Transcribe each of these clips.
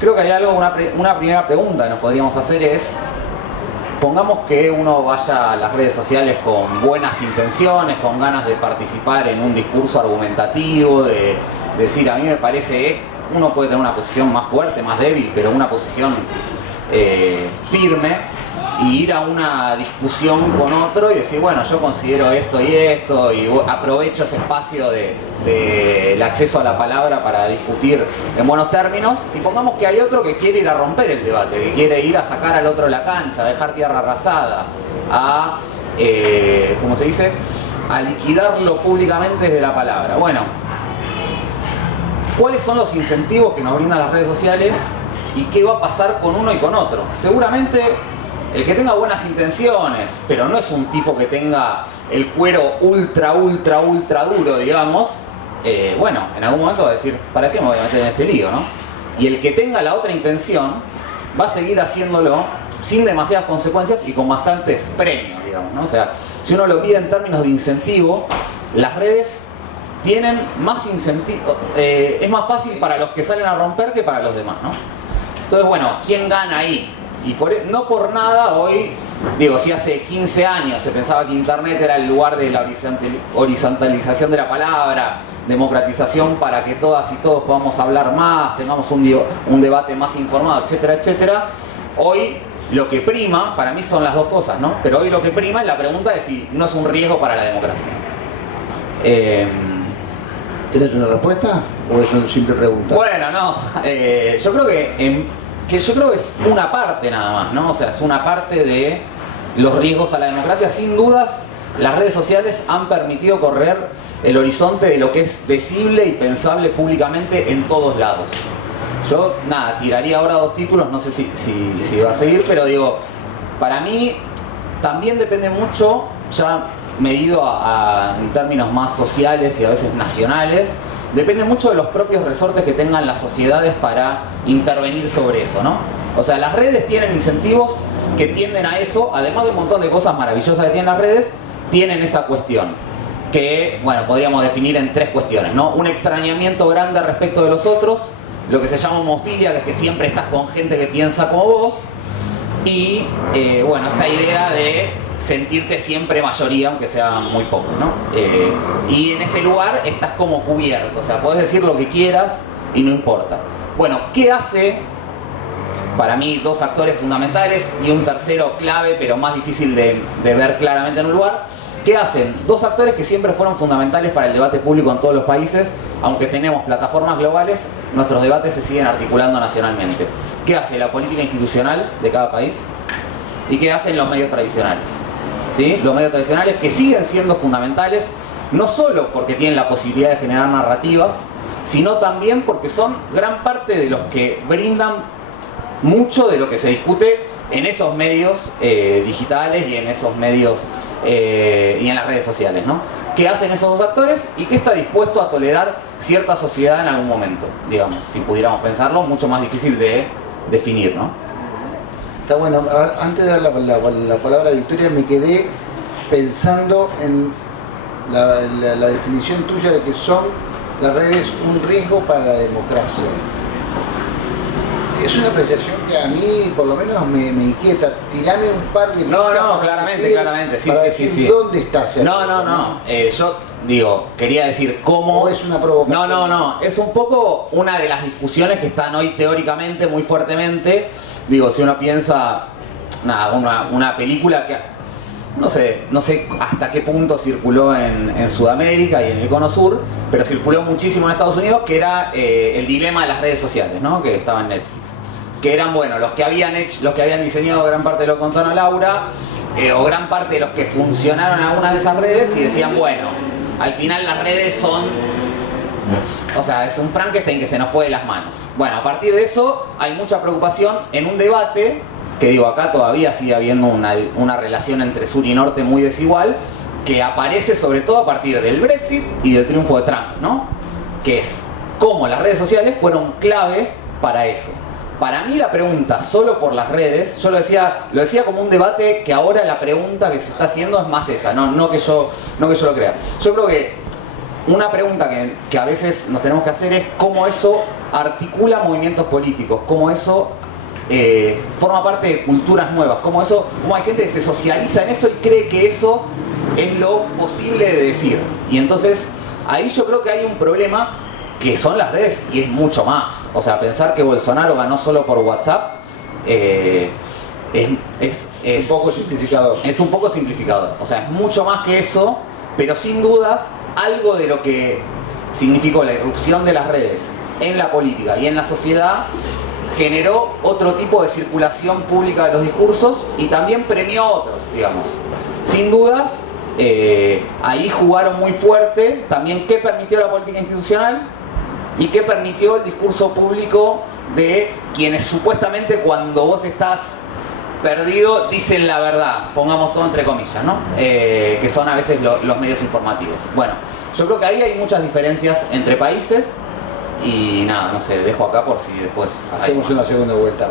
Creo que hay algo, una primera pregunta que nos podríamos hacer es, pongamos que uno vaya a las redes sociales con buenas intenciones, con ganas de participar en un discurso argumentativo, de decir, a mí me parece, uno puede tener una posición más fuerte, más débil, pero una posición firme, y ir a una discusión con otro y decir, bueno, yo considero esto, y aprovecho ese espacio del acceso a la palabra para discutir en buenos términos, y pongamos que hay otro que quiere ir a romper el debate, que quiere ir a sacar al otro de la cancha, a dejar tierra arrasada, a, ¿cómo se dice?, a liquidarlo públicamente desde la palabra. Bueno, ¿cuáles son los incentivos que nos brindan las redes sociales y qué va a pasar con uno y con otro? Seguramente el que tenga buenas intenciones, pero no es un tipo que tenga el cuero ultra duro, digamos, bueno, en algún momento va a decir, ¿para qué me voy a meter en este lío, no? Y el que tenga la otra intención va a seguir haciéndolo sin demasiadas consecuencias y con bastantes premios, digamos, ¿no? O sea, si uno lo mide en términos de incentivo, las redes tienen más incentivo, es más fácil para los que salen a romper que para los demás, ¿no? Entonces, bueno, ¿quién gana ahí? Y no por nada hoy, digo, si hace 15 años se pensaba que Internet era el lugar de la horizontalización de la palabra, democratización para que todas y todos podamos hablar más, tengamos un debate más informado, etcétera, etcétera. Hoy lo que prima, para mí son las dos cosas, ¿no? Pero hoy lo que prima es la pregunta de si no es un riesgo para la democracia. ¿Tienes una respuesta o es una simple pregunta? Bueno, no, yo creo que es una parte nada más, ¿no? O sea, es una parte de los riesgos a la democracia. Sin dudas, las redes sociales han permitido correr el horizonte de lo que es decible y pensable públicamente en todos lados. Yo, nada, tiraría ahora dos títulos, no sé si va a seguir, pero digo, para mí también depende mucho, ya medido en términos más sociales y a veces nacionales, depende mucho de los propios resortes que tengan las sociedades para intervenir sobre eso, ¿no? O sea, las redes tienen incentivos que tienden a eso, además de un montón de cosas maravillosas que tienen las redes, tienen esa cuestión, que, bueno, podríamos definir en tres cuestiones, ¿no? Un extrañamiento grande respecto de los otros, lo que se llama homofilia, que es que siempre estás con gente que piensa como vos, y, bueno, esta idea de sentirte siempre mayoría, aunque sea muy poco, ¿no? Y en ese lugar estás como cubierto, o sea, podés decir lo que quieras y no importa. Bueno, ¿qué hace, para mí, dos actores fundamentales y un tercero clave, pero más difícil de ver claramente en un lugar? ¿Qué hacen? Dos actores que siempre fueron fundamentales para el debate público en todos los países, aunque tenemos plataformas globales, nuestros debates se siguen articulando nacionalmente. ¿Qué hace la política institucional de cada país? ¿Y qué hacen los medios tradicionales? ¿Sí? Los medios tradicionales que siguen siendo fundamentales, no solo porque tienen la posibilidad de generar narrativas, sino también porque son gran parte de los que brindan mucho de lo que se discute en esos medios digitales y en esos medios y en las redes sociales, ¿no? ¿Qué hacen esos dos actores y qué está dispuesto a tolerar cierta sociedad en algún momento? Digamos, si pudiéramos pensarlo, mucho más difícil de definir, ¿no? Está bueno. Antes de dar la palabra a Victoria, me quedé pensando en la definición tuya de que son las redes un riesgo para la democracia. Es una apreciación que a mí, por lo menos, me inquieta. Tirame un par de... No, claramente. Sí. ¿Dónde está ese riesgo? No. Yo digo, quería decir cómo... ¿O es una provocación? No. Es un poco una de las discusiones que están hoy teóricamente muy fuertemente. Digo, si uno piensa, nada, una película que no sé hasta qué punto circuló en Sudamérica y en el Cono Sur, pero circuló muchísimo en Estados Unidos, que era el dilema de las redes sociales, ¿no? Que estaba en Netflix. Que eran, bueno, los que habían diseñado gran parte de lo que contó Ana Laura, o gran parte de los que funcionaron en algunas de esas redes, y decían, bueno, al final las redes son... O sea, es un Frankenstein que se nos fue de las manos. Bueno, a partir de eso hay mucha preocupación en un debate, que digo, acá todavía sigue habiendo una relación entre sur y norte muy desigual, que aparece sobre todo a partir del Brexit y del triunfo de Trump, ¿no? Que es cómo las redes sociales fueron clave para eso. Para mí la pregunta, solo por las redes, yo lo decía como un debate que ahora la pregunta que se está haciendo es más esa, no que yo lo crea. Yo creo que una pregunta que a veces nos tenemos que hacer es cómo eso articula movimientos políticos, cómo eso forma parte de culturas nuevas, cómo hay gente que se socializa en eso y cree que eso es lo posible de decir. Y entonces ahí yo creo que hay un problema que son las redes y es mucho más. O sea, pensar que Bolsonaro ganó solo por WhatsApp es un poco simplificador. Es un poco simplificador. O sea, es mucho más que eso, pero sin dudas algo de lo que significó la irrupción de las redes en la política y en la sociedad generó otro tipo de circulación pública de los discursos y también premió a otros, digamos. Sin dudas, ahí jugaron muy fuerte también qué permitió la política institucional y qué permitió el discurso público de quienes supuestamente cuando vos estás perdido dicen la verdad, pongamos todo entre comillas, ¿no? Que son a veces los medios informativos. Bueno, yo creo que ahí hay muchas diferencias entre países y nada, no sé, dejo acá por si después hacemos una segunda vuelta.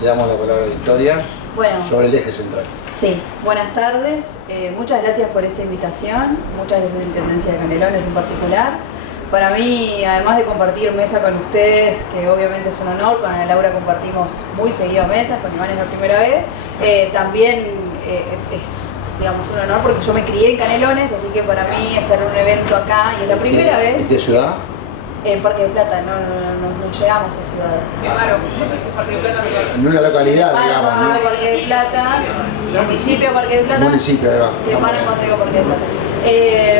Le damos la palabra a Victoria. Bueno, sobre el eje central. Sí, buenas tardes, muchas gracias por esta invitación, muchas gracias a la Intendencia de Canelones en particular. Para mí, además de compartir mesa con ustedes, que obviamente es un honor, con Ana Laura compartimos muy seguido mesas, con Iván es la primera vez, también es, digamos, un honor porque yo me crié en Canelones, así que para mí estar en un evento acá y es la primera vez. ¿De ciudad? En Parque de Plata, no llegamos a Ciudad. Claro, Parque de Plata. En una localidad, digamos, ¿no? Parque de Plata, municipio de Parque de Plata. Municipio, ahí va. Se paran cuando digo Parque de Plata.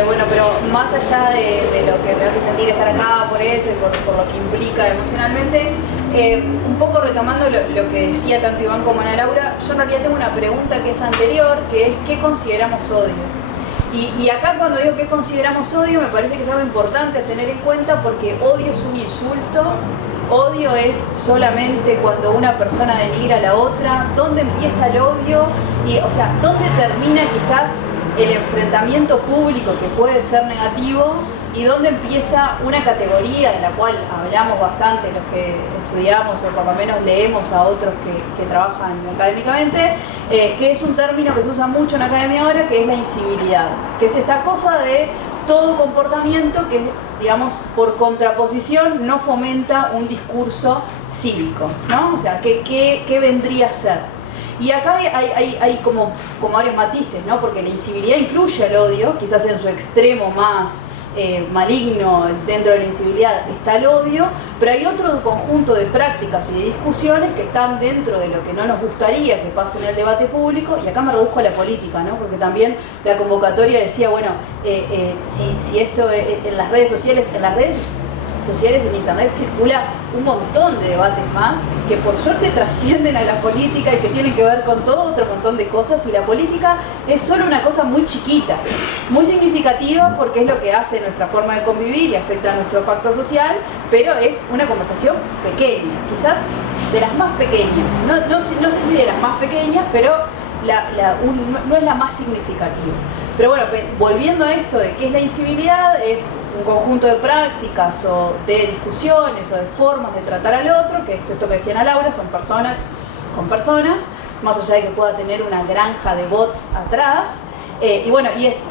Bueno, pero más allá de lo que me hace sentir estar acá por eso y por lo que implica emocionalmente, un poco retomando lo que decía tanto Iván como Ana Laura, yo en realidad tengo una pregunta que es anterior, que es ¿qué consideramos odio? Y acá cuando digo que consideramos odio me parece que es algo importante a tener en cuenta porque odio es un insulto, odio es solamente cuando una persona denigra a la otra, ¿dónde empieza el odio? Y, o sea, ¿dónde termina quizás el enfrentamiento público que puede ser negativo? Y dónde empieza una categoría de la cual hablamos bastante los que estudiamos o por lo menos leemos a otros que trabajan académicamente, que es un término que se usa mucho en la academia ahora, que es la incivilidad, que es esta cosa de todo comportamiento que, digamos, por contraposición no fomenta un discurso cívico, ¿no? O sea, ¿qué vendría a ser? Y acá hay como varios matices, ¿no? Porque la incivilidad incluye el odio, quizás en su extremo más maligno dentro de la incivilidad está el odio, pero hay otro conjunto de prácticas y de discusiones que están dentro de lo que no nos gustaría que pase en el debate público, y acá me reduzco a la política, ¿no? Porque también la convocatoria decía, bueno, si esto en las redes sociales, en internet circula un montón de debates más que por suerte trascienden a la política y que tienen que ver con todo otro montón de cosas, y la política es solo una cosa muy chiquita, muy significativa porque es lo que hace nuestra forma de convivir y afecta a nuestro pacto social, pero es una conversación pequeña, quizás de las más pequeñas, no sé si de las más pequeñas, pero no es la más significativa. Pero bueno, volviendo a esto de qué es la incivilidad, es un conjunto de prácticas o de discusiones o de formas de tratar al otro, que es esto que decía Ana Laura, son personas con personas, más allá de que pueda tener una granja de bots atrás. Y bueno, y es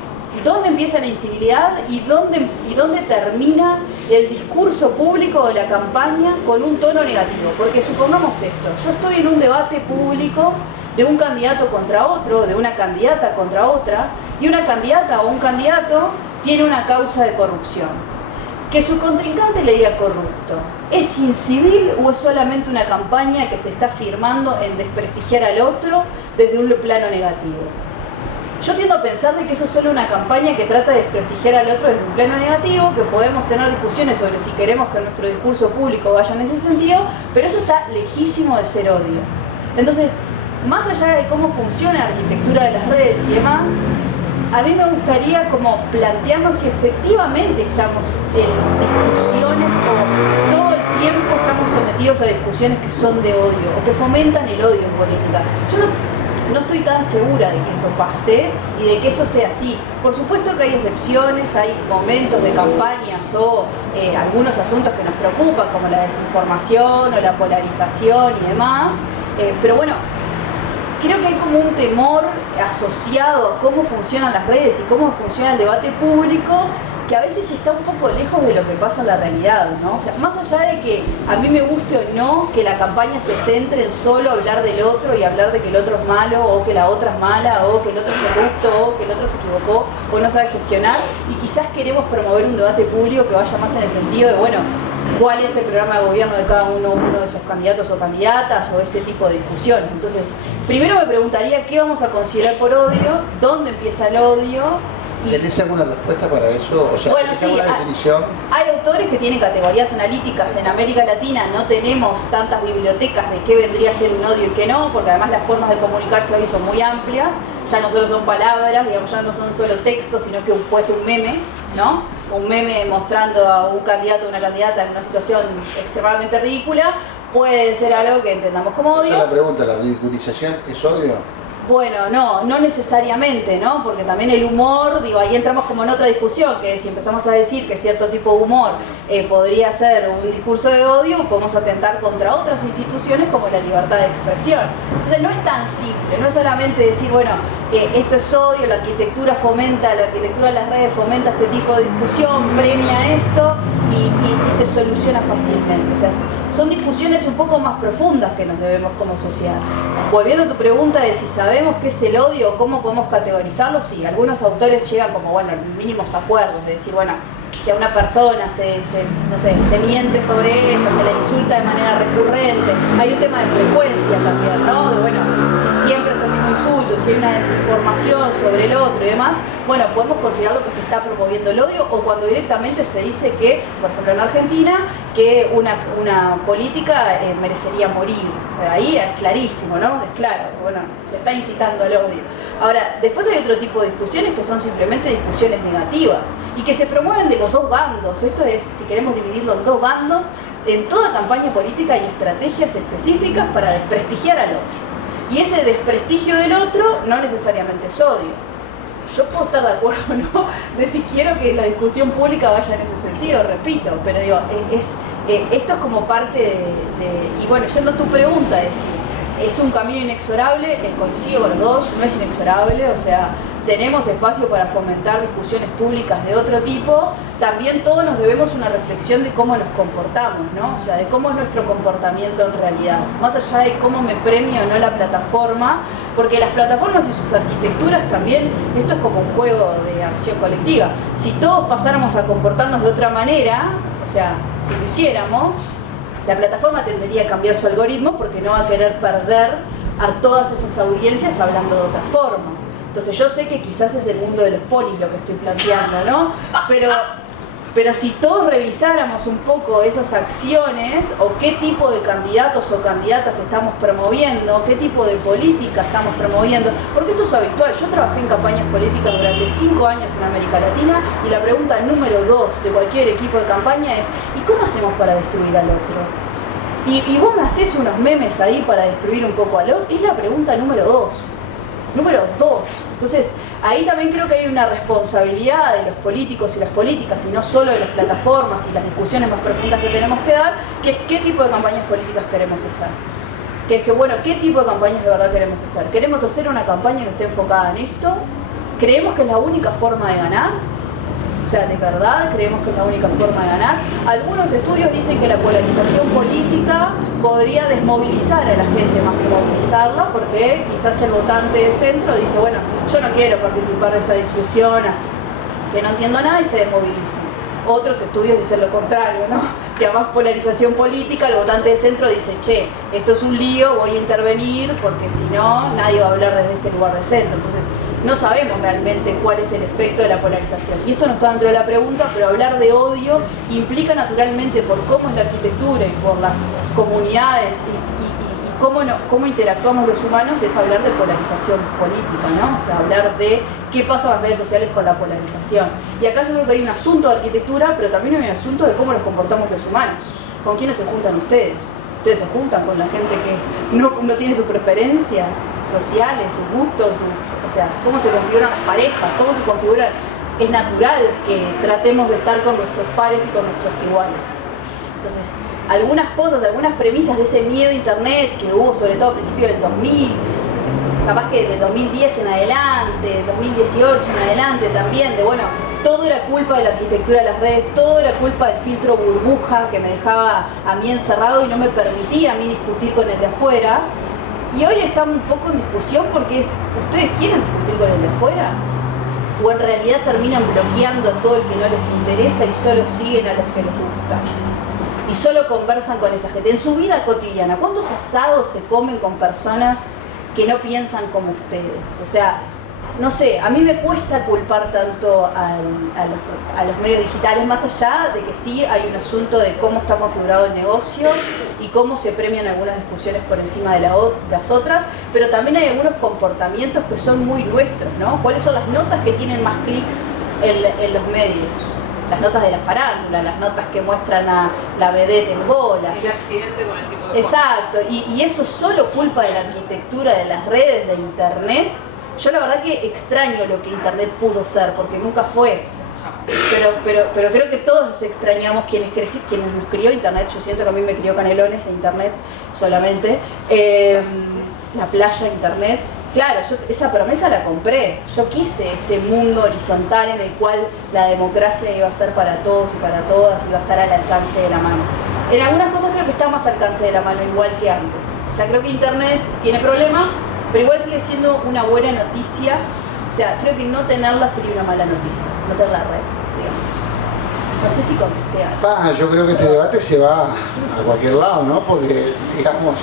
dónde empieza la incivilidad y dónde termina el discurso público de la campaña con un tono negativo. Porque supongamos esto, yo estoy en un debate público de un candidato contra otro, de una candidata contra otra, y una candidata o un candidato tiene una causa de corrupción. Que su contrincante le diga corrupto, ¿es incivil o es solamente una campaña que se está firmando en desprestigiar al otro desde un plano negativo? Yo tiendo a pensar de que eso es solo una campaña que trata de desprestigiar al otro desde un plano negativo, que podemos tener discusiones sobre si queremos que nuestro discurso público vaya en ese sentido, pero eso está lejísimo de ser odio. Entonces, más allá de cómo funciona la arquitectura de las redes y demás, a mí me gustaría como plantearnos si efectivamente estamos en discusiones o todo el tiempo estamos sometidos a discusiones que son de odio o que fomentan el odio en política. Yo no estoy tan segura de que eso pase y de que eso sea así. Por supuesto que hay excepciones, hay momentos de campañas o algunos asuntos que nos preocupan, como la desinformación o la polarización y demás, pero bueno, creo que hay como un temor asociado a cómo funcionan las redes y cómo funciona el debate público que a veces está un poco lejos de lo que pasa en la realidad, ¿no? O sea, más allá de que a mí me guste o no que la campaña se centre en solo hablar del otro y hablar de que el otro es malo, o que la otra es mala, o que el otro es corrupto, o que el otro se equivocó, o no sabe gestionar, y quizás queremos promover un debate público que vaya más en el sentido de, bueno, cuál es el programa de gobierno de cada uno de esos candidatos o candidatas, o este tipo de discusiones. Entonces, primero me preguntaría qué vamos a considerar por odio, dónde empieza el odio. ¿Tenés alguna respuesta para eso? O sea, Bueno, ¿tenés sí, alguna definición? hay autores que tienen categorías analíticas. En América Latina no tenemos tantas bibliotecas de qué vendría a ser un odio y qué no, porque además las formas de comunicarse hoy son muy amplias. Ya no solo son palabras, digamos, ya no son solo textos, sino que puede ser un meme, ¿no? Un meme mostrando a un candidato o una candidata en una situación extremadamente ridícula, puede ser algo que entendamos como odio. Esa es la pregunta, ¿la ridiculización es odio? Bueno, no necesariamente, ¿no? Porque también el humor, digo, ahí entramos como en otra discusión, que si empezamos a decir que cierto tipo de humor podría ser un discurso de odio, podemos atentar contra otras instituciones como la libertad de expresión. Entonces no es tan simple, no es solamente decir, bueno, esto es odio, la arquitectura de las redes fomenta este tipo de discusión, premia esto y se soluciona fácilmente. O sea, son discusiones un poco más profundas que nos debemos como sociedad. Volviendo a tu pregunta de si sabemos qué es el odio, cómo podemos categorizarlo, sí, algunos autores llegan como, bueno, mínimos acuerdos, de decir, bueno, si a una persona no sé, se miente sobre ella, se la insulta de manera recurrente, hay un tema de frecuencia también, ¿no? De, bueno, si siempre es el mismo insulto, si hay una desinformación sobre el otro y demás, bueno, podemos considerarlo que se está promoviendo el odio, o cuando directamente se dice que, por ejemplo en Argentina, que una política merecería morir. Ahí es clarísimo, ¿no? Es claro, bueno, se está incitando al odio. Ahora, después hay otro tipo de discusiones que son simplemente discusiones negativas y que se promueven de los dos bandos. Esto es, si queremos dividirlo en dos bandos, en toda campaña política hay estrategias específicas para desprestigiar al otro. Y ese desprestigio del otro no necesariamente es odio. Yo puedo estar de acuerdo, ¿no? De si quiero que la discusión pública vaya en ese sentido, repito, pero digo, esto es como parte y bueno, yendo a tu pregunta, es un camino inexorable, coincido con los dos, no es inexorable, o sea, tenemos espacio para fomentar discusiones públicas de otro tipo, también todos nos debemos una reflexión de cómo nos comportamos, ¿no? O sea, de cómo es nuestro comportamiento en realidad, más allá de cómo me premia o no la plataforma, porque las plataformas y sus arquitecturas también, esto es como un juego de acción colectiva. Si todos pasáramos a comportarnos de otra manera, o sea, si lo hiciéramos, la plataforma tendería a cambiar su algoritmo porque no va a querer perder a todas esas audiencias hablando de otra forma. Entonces yo sé que quizás es el mundo de los polis lo que estoy planteando, ¿no? Pero si todos revisáramos un poco esas acciones, o qué tipo de candidatos o candidatas estamos promoviendo, qué tipo de política estamos promoviendo, porque esto es habitual. Yo trabajé en campañas políticas durante 5 años en América Latina, y la pregunta número 2 de cualquier equipo de campaña es, ¿y cómo hacemos para destruir al otro? Y vos me hacés unos memes ahí para destruir un poco al otro, es la pregunta número 2. Número 2. Entonces, ahí también creo que hay una responsabilidad de los políticos y las políticas, y no solo de las plataformas y las discusiones más profundas que tenemos que dar, que es qué tipo de campañas políticas queremos hacer. Que es que, bueno, ¿qué tipo de campañas de verdad queremos hacer? ¿Queremos hacer una campaña que esté enfocada en esto? ¿Creemos que es la única forma de ganar? O sea, ¿de verdad creemos que es la única forma de ganar? Algunos estudios dicen que la polarización política podría desmovilizar a la gente más que movilizarla, porque quizás el votante de centro dice, bueno, yo no quiero participar de esta discusión así, que no entiendo nada, y se desmoviliza. Otros estudios dicen lo contrario, ¿no? Que a más polarización política, el votante de centro dice, che, esto es un lío, voy a intervenir, porque si no, nadie va a hablar desde este lugar de centro. Entonces, no sabemos realmente cuál es el efecto de la polarización. Y esto no está dentro de la pregunta, pero hablar de odio implica naturalmente, por cómo es la arquitectura y por las comunidades y cómo interactuamos los humanos, es hablar de polarización política, ¿no? O sea, hablar de qué pasa en las redes sociales con la polarización. Y acá yo creo que hay un asunto de arquitectura, pero también hay un asunto de cómo nos comportamos los humanos. ¿Con quiénes se juntan ustedes? Ustedes se juntan con la gente que no tiene sus preferencias sociales, sus gustos, o sea, cómo se configuran las parejas, cómo se configuran. Es natural que tratemos de estar con nuestros pares y con nuestros iguales. Entonces, algunas cosas, algunas premisas de ese miedo a internet que hubo sobre todo a principios del 2000, capaz que de 2010 en adelante, 2018 en adelante también, de bueno, todo era culpa de la arquitectura de las redes, todo era culpa del filtro burbuja que me dejaba a mí encerrado y no me permitía a mí discutir con el de afuera. Y hoy estamos un poco en discusión porque es, ¿ustedes quieren discutir con el de afuera? ¿O en realidad terminan bloqueando a todo el que no les interesa y solo siguen a los que les gusta? Y solo conversan con esa gente. En su vida cotidiana, ¿cuántos asados se comen con personas que no piensan como ustedes? O sea, no sé, a mí me cuesta culpar tanto a los medios digitales, más allá de que sí hay un asunto de cómo está configurado el negocio y cómo se premian algunas discusiones por encima de las otras, pero también hay algunos comportamientos que son muy nuestros, ¿no? ¿Cuáles son las notas que tienen más clics en los medios? Las notas de la farándula, las notas que muestran a la vedette en bolas. El accidente con el tipo de Exacto, y eso solo culpa de la arquitectura de las redes, de internet. Yo la verdad que extraño lo que internet pudo ser, porque nunca fue. Pero creo que todos extrañamos quienes nos crió internet. Yo siento que a mí me crió Canelones e internet solamente. La playa internet. Claro, yo esa promesa la compré. Yo quise ese mundo horizontal en el cual la democracia iba a ser para todos y para todas, iba a estar al alcance de la mano. En algunas cosas creo que está más al alcance de la mano, igual que antes. O sea, creo que internet tiene problemas, pero igual sigue siendo una buena noticia. O sea, creo que no tenerla sería una mala noticia, no tener la red, digamos. No sé si contesté algo. Yo creo que este debate se va a cualquier lado, ¿no? Porque, digamos,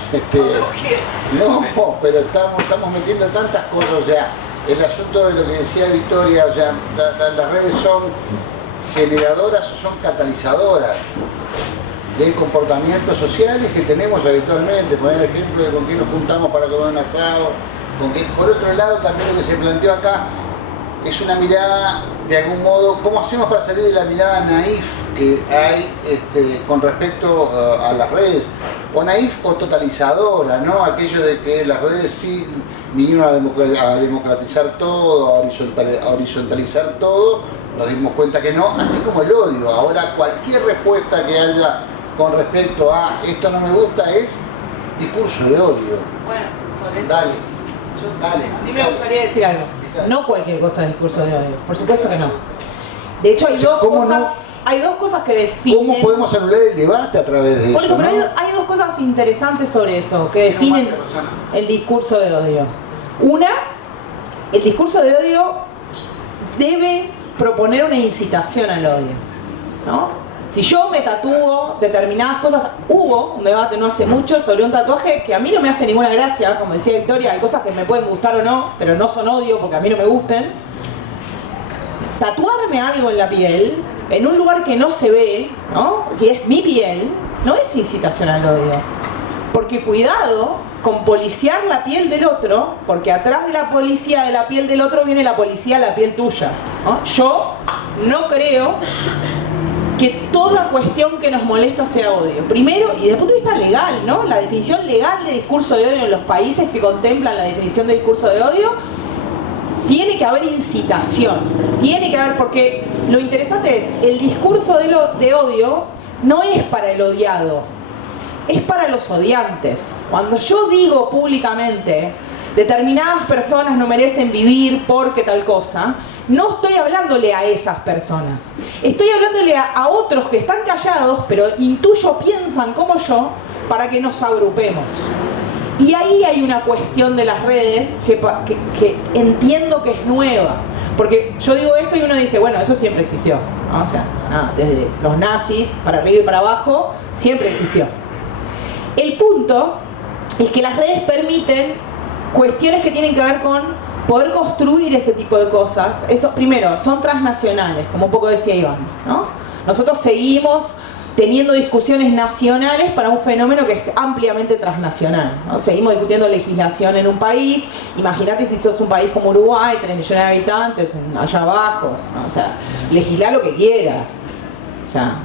no, pero estamos metiendo tantas cosas, o sea, el asunto de lo que decía Victoria, o sea, las redes son generadoras o son catalizadoras de comportamientos sociales que tenemos habitualmente. Poner el ejemplo de con quién nos juntamos para comer un asado, con quién. Por otro lado, también lo que se planteó acá es una mirada, de algún modo, ¿cómo hacemos para salir de la mirada naif que hay con respecto a las redes? O naif o totalizadora, ¿no? Aquello de que las redes sí vinieron a democratizar todo, a horizontalizar todo, nos dimos cuenta que no, así como el odio. Ahora cualquier respuesta que haya con respecto a esto no me gusta es discurso de odio. Bueno, sobre eso. Dale. A mí me gustaría decir algo. No cualquier cosa es discurso de odio, por supuesto que no. De hecho, hay dos cosas que definen... ¿Cómo podemos anular el debate a través de por eso? eso? Pero ¿no? hay dos cosas interesantes sobre eso, que definen el discurso de odio. Una, el discurso de odio debe proponer una incitación al odio, ¿no? Si yo me tatúo determinadas cosas, hubo un debate no hace mucho sobre un tatuaje que a mí no me hace ninguna gracia, como decía Victoria, hay cosas que me pueden gustar o no, pero no son odio porque a mí no me gusten. Tatuarme algo en la piel, en un lugar que no se ve, ¿no? Si es mi piel, no es incitación al odio. Porque cuidado con policiar la piel del otro, porque atrás de la policía de la piel del otro viene la policía de la piel tuya, ¿no? Yo no creo que toda cuestión que nos molesta sea odio. Primero, y desde el punto de vista legal, ¿no? La definición legal de discurso de odio en los países que contemplan la definición de discurso de odio, tiene que haber incitación. Tiene que haber, porque lo interesante es, el discurso de odio no es para el odiado, es para los odiantes. Cuando yo digo públicamente, determinadas personas no merecen vivir porque tal cosa, no estoy hablándole a esas personas. Estoy hablándole a otros que están callados, pero intuyo, piensan como yo, para que nos agrupemos. Y ahí hay una cuestión de las redes que entiendo que es nueva. Porque yo digo esto y uno dice, bueno, eso siempre existió, ¿no? O sea, desde los nazis, para arriba y para abajo, siempre existió. El punto es que las redes permiten cuestiones que tienen que ver con poder construir ese tipo de cosas. Eso, primero, son transnacionales, como un poco decía Iván, ¿no? Nosotros seguimos teniendo discusiones nacionales para un fenómeno que es ampliamente transnacional, ¿no? Seguimos discutiendo legislación en un país. Imagínate si sos un país como Uruguay, 3 millones de habitantes, allá abajo, ¿no? O sea, legislar lo que quieras. O sea,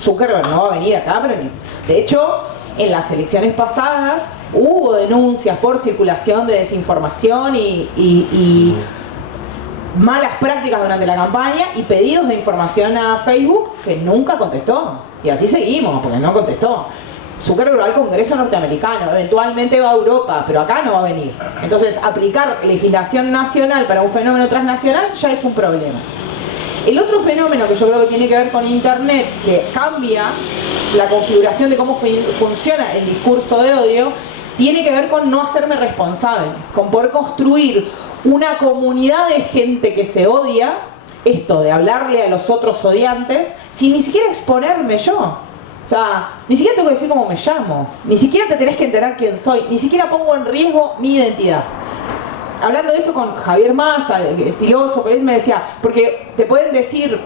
Zuckerberg no va a venir acá, pero de hecho, en las elecciones pasadas hubo denuncias por circulación de desinformación y malas prácticas durante la campaña y pedidos de información a Facebook que nunca contestó. Y así seguimos, porque no contestó. Zuckerberg va al Congreso norteamericano, eventualmente va a Europa, pero acá no va a venir. Entonces, aplicar legislación nacional para un fenómeno transnacional ya es un problema. El otro fenómeno que yo creo que tiene que ver con Internet, que cambia la configuración de cómo funciona el discurso de odio, tiene que ver con no hacerme responsable, con poder construir una comunidad de gente que se odia, esto de hablarle a los otros odiantes, sin ni siquiera exponerme yo. O sea, ni siquiera tengo que decir cómo me llamo, ni siquiera te tenés que enterar quién soy, ni siquiera pongo en riesgo mi identidad. Hablando de esto con Javier Massa, filósofo, él me decía, porque te pueden decir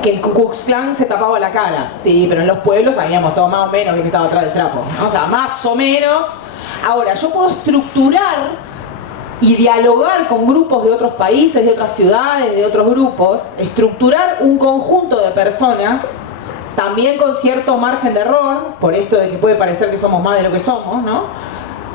que el Ku Klux Klan se tapaba la cara, sí, pero en los pueblos sabíamos todo más o menos que estaba atrás del trapo, ¿no? O sea, más o menos. Ahora, yo puedo estructurar y dialogar con grupos de otros países, de otras ciudades, de otros grupos, estructurar un conjunto de personas, también con cierto margen de error, por esto de que puede parecer que somos más de lo que somos, ¿no?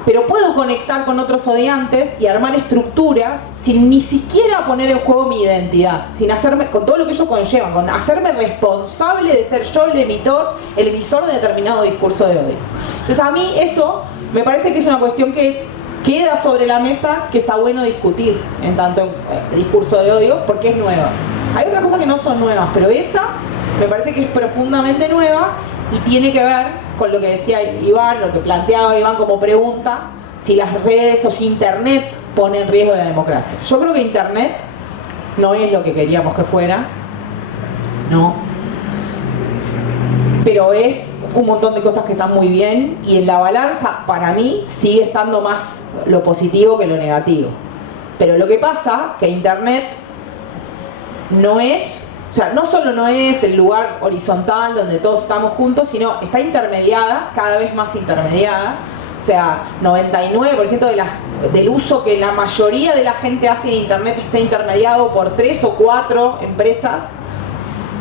Pero puedo conectar con otros odiantes y armar estructuras sin ni siquiera poner en juego mi identidad, sin hacerme, con todo lo que ello conlleva, con hacerme responsable de ser yo el emisor de determinado discurso de odio. Entonces a mí eso me parece que es una cuestión que queda sobre la mesa, que está bueno discutir en tanto discurso de odio, porque es nueva. Hay otras cosas que no son nuevas, pero esa me parece que es profundamente nueva y tiene que ver con lo que decía Iván, lo que planteaba Iván como pregunta, si las redes o si Internet pone en riesgo la democracia. Yo creo que Internet no es lo que queríamos que fuera, no, pero es un montón de cosas que están muy bien y en la balanza, para mí, sigue estando más lo positivo que lo negativo. Pero lo que pasa que Internet no es, o sea, no solo no es el lugar horizontal donde todos estamos juntos, sino está intermediada, cada vez más intermediada. O sea, 99% del uso que la mayoría de la gente hace de Internet está intermediado por 3 o 4 empresas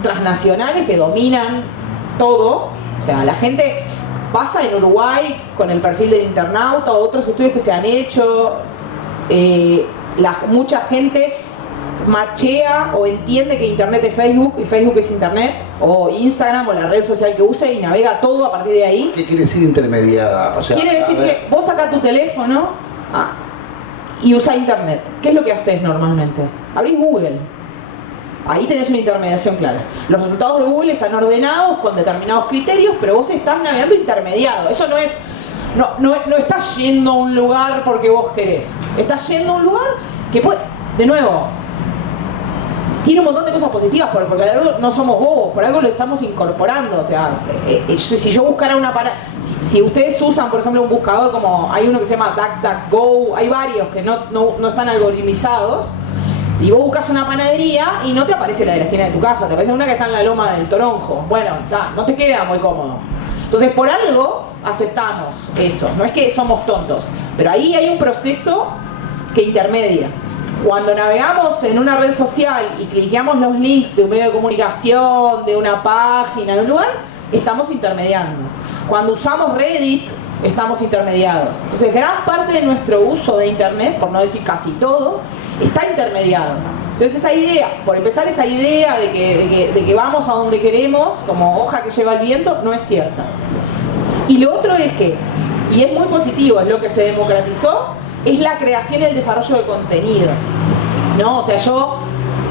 transnacionales que dominan todo. O sea, la gente pasa en Uruguay con el perfil del internauta, otros estudios que se han hecho, mucha gente machea o entiende que Internet es Facebook y Facebook es Internet, o Instagram o la red social que use y navega todo a partir de ahí. ¿Qué quiere decir intermediada? O sea, quiere decir que vos sacás tu teléfono y usás Internet. ¿Qué es lo que haces normalmente? Abrís Google. Ahí tenés una intermediación clara. Los resultados de Google están ordenados con determinados criterios, pero vos estás navegando intermediado. Eso no es... No estás yendo a un lugar porque vos querés. Estás yendo a un lugar que puede... De nuevo, tiene un montón de cosas positivas, porque algo no somos bobos, por algo lo estamos incorporando. O sea, si yo buscara una si ustedes usan, por ejemplo, un buscador como... Hay uno que se llama DuckDuckGo, hay varios que no están algoritmizados. Y vos buscas una panadería y no te aparece la de la esquina de tu casa, te aparece una que está en la loma del Toronjo. Bueno, no te queda muy cómodo. Entonces, por algo aceptamos eso. No es que somos tontos, pero ahí hay un proceso que intermedia. Cuando navegamos en una red social y cliqueamos los links de un medio de comunicación, de una página, de un lugar, estamos intermediando. Cuando usamos Reddit, estamos intermediados. Entonces, gran parte de nuestro uso de Internet, por no decir casi todo, está intermediado. Entonces esa idea, por empezar, esa idea de que vamos a donde queremos, como hoja que lleva el viento, no es cierta. Y lo otro es que, y es muy positivo, es lo que se democratizó, es la creación y el desarrollo de contenido. ¿No? O sea, yo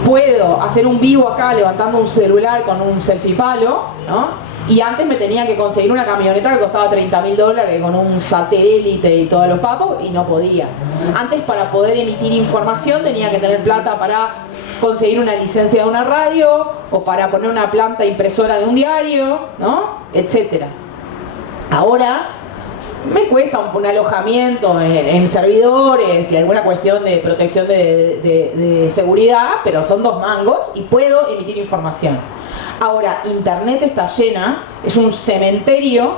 puedo hacer un vivo acá levantando un celular con un selfie palo, ¿no? Y antes me tenía que conseguir una camioneta que costaba $30.000 con un satélite y todos los papos y no podía. Antes, para poder emitir información tenía que tener plata para conseguir una licencia de una radio o para poner una planta impresora de un diario, ¿no? Etcétera. Ahora me cuesta un alojamiento en servidores y alguna cuestión de protección de seguridad, pero son 2 mangos y puedo emitir información. Ahora, Internet está llena, es un cementerio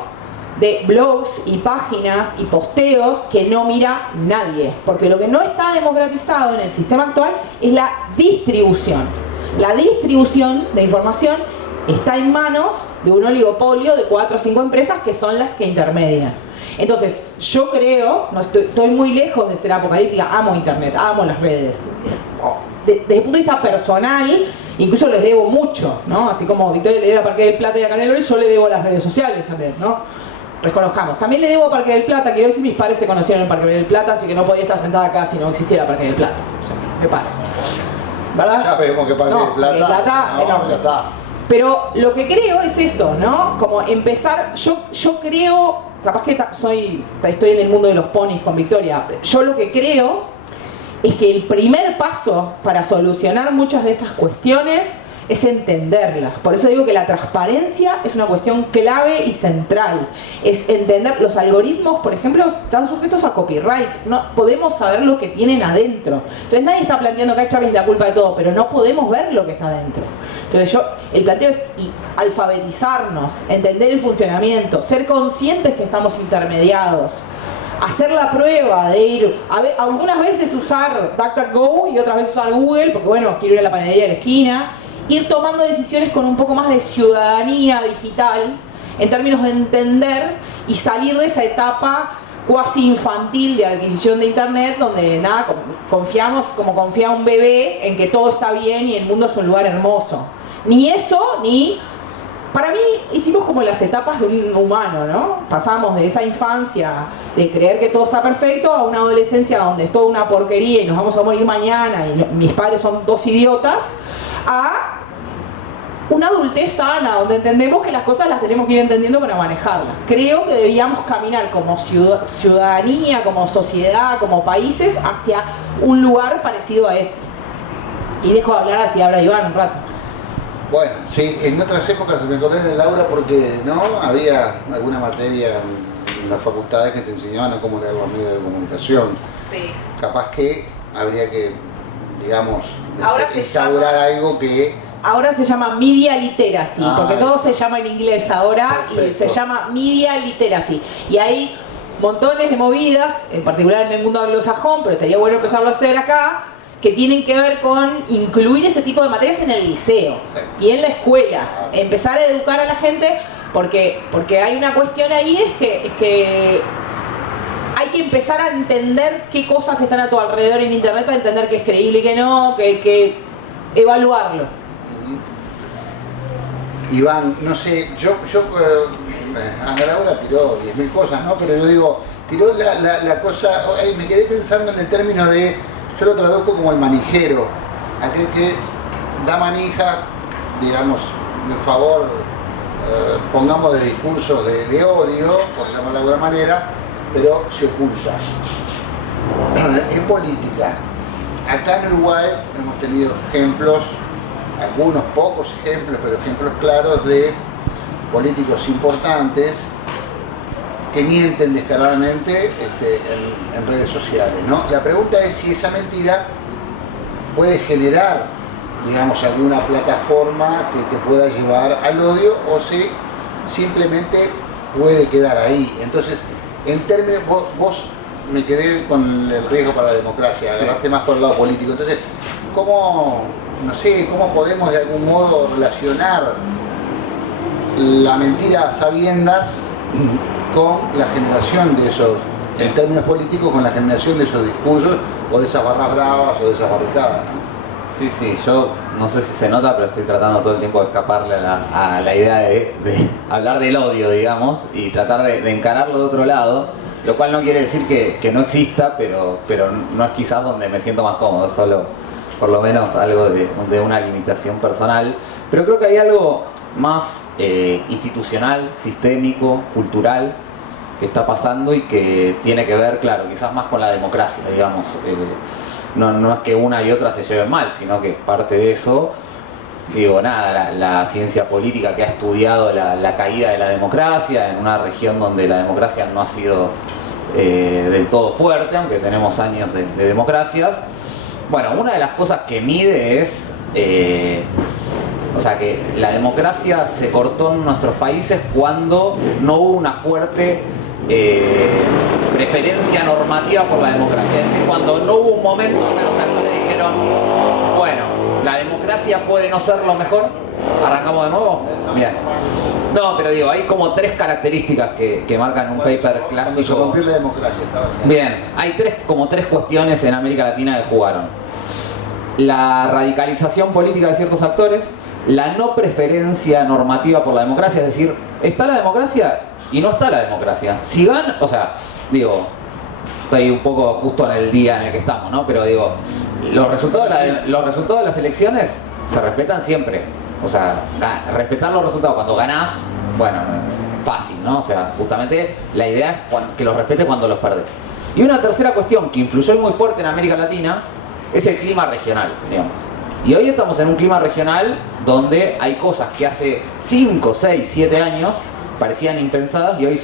de blogs y páginas y posteos que no mira nadie, porque lo que no está democratizado en el sistema actual es la distribución. La distribución de información está en manos de un oligopolio de 4 o 5 empresas que son las que intermedian. Entonces, yo creo, estoy muy lejos de ser apocalíptica, amo Internet, amo las redes. Desde el punto de vista personal, incluso les debo mucho, ¿no? Así como Victoria le debe a Parque del Plata y a Canelo, yo le debo a las redes sociales también, ¿no? reconozcamos. También le debo a Parque del Plata, quiero decir, mis padres se conocieron en Parque del Plata, así que no podía estar sentada acá si no existiera Parque del Plata. O sea, me paro. ¿Verdad? Ya vemos que Parque del Plata, no, ya está. Pero lo que creo es eso, ¿no? Como empezar, yo creo, capaz que estoy en el mundo de los ponis con Victoria, yo lo que creo es que el primer paso para solucionar muchas de estas cuestiones es entenderlas. Por eso digo que la transparencia es una cuestión clave y central. Es entender, los algoritmos, por ejemplo, están sujetos a copyright. No podemos saber lo que tienen adentro. Entonces nadie está planteando que Chávez es la culpa de todo, pero no podemos ver lo que está adentro. Entonces el planteo es alfabetizarnos, entender el funcionamiento, ser conscientes que estamos intermediados, hacer la prueba de ir, algunas veces usar DuckDuckGo y otras veces usar Google, porque bueno, quiero ir a la panadería de la esquina, ir tomando decisiones con un poco más de ciudadanía digital, en términos de entender y salir de esa etapa cuasi infantil de adquisición de internet, donde nada, confiamos como confía un bebé en que todo está bien y el mundo es un lugar hermoso. Ni eso, ni... Para mí hicimos como las etapas de un humano, ¿no? Pasamos de esa infancia de creer que todo está perfecto a una adolescencia donde es toda una porquería y nos vamos a morir mañana y mis padres son dos idiotas, a una adultez sana, donde entendemos que las cosas las tenemos que ir entendiendo para manejarlas. Creo que debíamos caminar como ciudadanía, como sociedad, como países, hacia un lugar parecido a ese. Y dejo de hablar así, habla Iván un rato. Bueno, sí, en otras épocas me acordé de Laura porque no había alguna materia en las facultades que te enseñaban a cómo leer los medios de comunicación. Sí. Capaz que habría que, digamos, Ahora se instaurar algo que... Ahora se llama Media Literacy, porque todo eso. se llama en inglés ahora. Perfecto. Y se llama Media Literacy. Y hay montones de movidas, en particular en el mundo anglosajón, pero estaría bueno empezarlo a hacer acá, que tienen que ver con incluir ese tipo de materias en el liceo y en la escuela. Empezar a educar a la gente, porque hay una cuestión ahí, es que hay que empezar a entender qué cosas están a tu alrededor en internet para entender qué es creíble y qué no, que evaluarlo. Iván, no sé, Ana Laura tiró 10.000 cosas, ¿no? Pero yo digo, tiró la cosa, me quedé pensando en el término de, yo lo traduzco como el manijero, aquel que da manija, digamos, en favor, pongamos de discursos de odio, por llamarlo de alguna manera, pero se oculta. En política, acá en Uruguay hemos tenido ejemplos, algunos pocos ejemplos, pero ejemplos claros de políticos importantes que mienten descaradamente en redes sociales, ¿no? La pregunta es si esa mentira puede generar, digamos, alguna plataforma que te pueda llevar al odio o si simplemente puede quedar ahí. Entonces, en términos, vos me quedé con el riesgo para la democracia, agarraste más por el lado político. Entonces, ¿cómo podemos de algún modo relacionar la mentira a sabiendas con la generación de esos, en términos políticos, con la generación de esos discursos o de esas barras bravas o de esas barricadas, ¿no? Sí, yo no sé si se nota, pero estoy tratando todo el tiempo de escaparle a la idea de hablar del odio, digamos, y tratar de encararlo de otro lado, lo cual no quiere decir que no exista, pero no es quizás donde me siento más cómodo, solo por lo menos algo de una limitación personal, pero creo que hay algo más institucional, sistémico, cultural, que está pasando y que tiene que ver, claro, quizás más con la democracia, digamos. No es que una y otra se lleven mal, sino que es parte de eso. Digo, nada, la ciencia política que ha estudiado la caída de la democracia en una región donde la democracia no ha sido del todo fuerte, aunque tenemos años de democracias. Bueno, una de las cosas que mide es, o sea, que la democracia se cortó en nuestros países cuando no hubo una fuerte preferencia normativa por la democracia. Es decir, cuando no hubo un momento donde los actores dijeron, bueno, la democracia puede no ser lo mejor. ¿Arrancamos de nuevo? Bien. No, pero digo, hay como tres características que marcan un paper clásico. Cuando se rompió la democracia, estaba bien, hay tres cuestiones en América Latina que jugaron. La radicalización política de ciertos actores, la no preferencia normativa por la democracia, es decir, está la democracia y no está la democracia. Si gana, o sea, digo, estoy un poco justo en el día en el que estamos, ¿no? Pero digo, los resultados de las elecciones se respetan siempre. O sea, respetar los resultados cuando ganás, bueno, fácil, ¿no? O sea, justamente la idea es que los respete cuando los perdés. Y una tercera cuestión que influyó muy fuerte en América Latina es el clima regional, digamos. Y hoy estamos en un clima regional donde hay cosas que hace 5, 6, 7 años parecían impensadas y hoy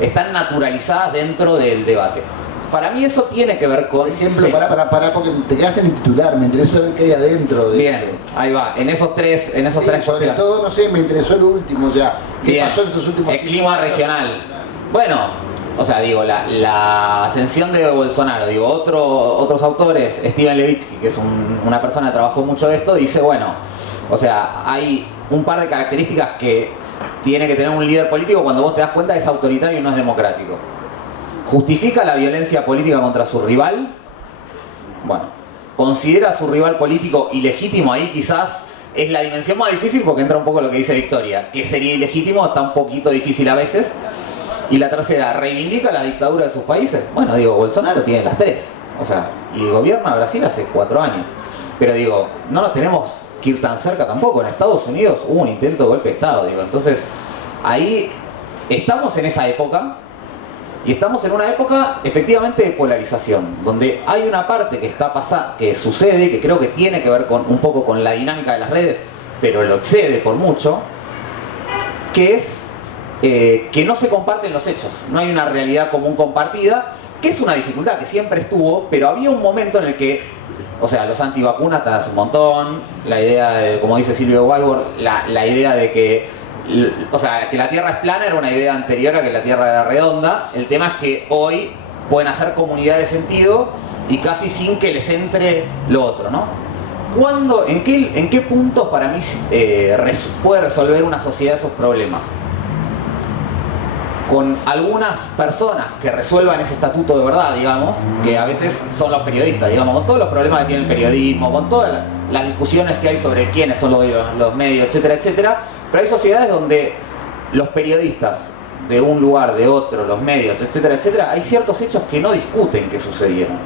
están naturalizadas dentro del debate. Para mí eso tiene que ver con... Por ejemplo, sí. para, porque te quedaste en el titular, me interesa ver qué hay adentro de Bien, eso. ahí va, en esos tres Sí, sobre cuestiones. todo, no sé, me interesó el último ya. ¿Qué Bien, pasó en estos últimos el clima regional. Bueno, o sea, digo, la ascensión de Bolsonaro, digo, otros autores, Steven Levitsky, que es una persona que trabajó mucho de esto, dice, bueno, o sea, hay un par de características que tiene que tener un líder político cuando vos te das cuenta que es autoritario y no es democrático. ¿Justifica la violencia política contra su rival? Bueno, ¿considera a su rival político ilegítimo? Ahí quizás es la dimensión más difícil porque entra un poco lo que dice Victoria. ¿Que sería ilegítimo? Está un poquito difícil a veces. Y la tercera, ¿reivindica la dictadura de sus países? Bueno, digo, Bolsonaro tiene las tres. O sea, y gobierna Brasil hace 4 años. Pero digo, no nos tenemos que ir tan cerca tampoco. En Estados Unidos hubo un intento de golpe de Estado. Digo, entonces, ahí estamos en esa época. Y estamos en una época efectivamente de polarización, donde hay una parte que está pasando, que sucede, que creo que tiene que ver un poco con la dinámica de las redes, pero lo excede por mucho, que es que no se comparten los hechos, no hay una realidad común compartida, que es una dificultad que siempre estuvo, pero había un momento en el que, o sea, los antivacunas están hace un montón, la idea de, como dice Silvio Weibor, la idea de que o sea, que la Tierra es plana era una idea anterior a que la Tierra era redonda. El tema es que hoy pueden hacer comunidad de sentido y casi sin que les entre lo otro, ¿no? ¿En qué puntos para mí puede resolver una sociedad esos problemas? Con algunas personas que resuelvan ese estatuto de verdad, digamos, que a veces son los periodistas, digamos, con todos los problemas que tiene el periodismo, con todas las discusiones que hay sobre quiénes son los medios, etcétera, etcétera. Pero hay sociedades donde los periodistas de un lugar, de otro, los medios, etcétera, etcétera, hay ciertos hechos que no discuten que sucedieron.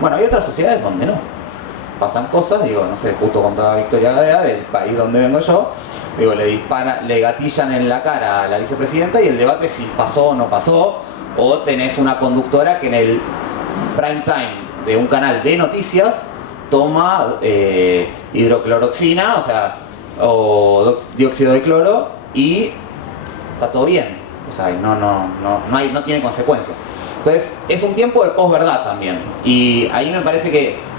Bueno, hay otras sociedades donde no. Pasan cosas, digo, no sé, justo contaba Victoria Gadea, del país donde vengo yo, digo, le gatillan en la cara a la vicepresidenta y el debate si pasó o no pasó, o tenés una conductora que en el prime time de un canal de noticias toma hidrocloroxina, o dióxido de cloro y está todo bien, o sea, no tiene consecuencias. Entonces es un tiempo de posverdad también, y ahí me parece que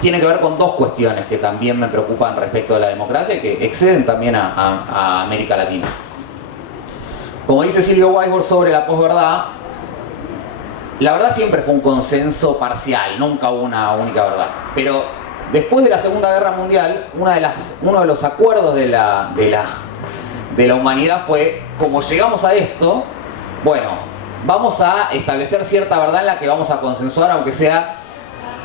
tiene que ver con dos cuestiones que también me preocupan respecto a la democracia y que exceden también a América Latina. Como dice Silvio Weibor sobre la posverdad, la verdad siempre fue un consenso parcial, nunca hubo una única verdad, pero después de la Segunda Guerra Mundial, uno de los acuerdos de la humanidad fue, como llegamos a esto, bueno, vamos a establecer cierta verdad en la que vamos a consensuar, aunque sea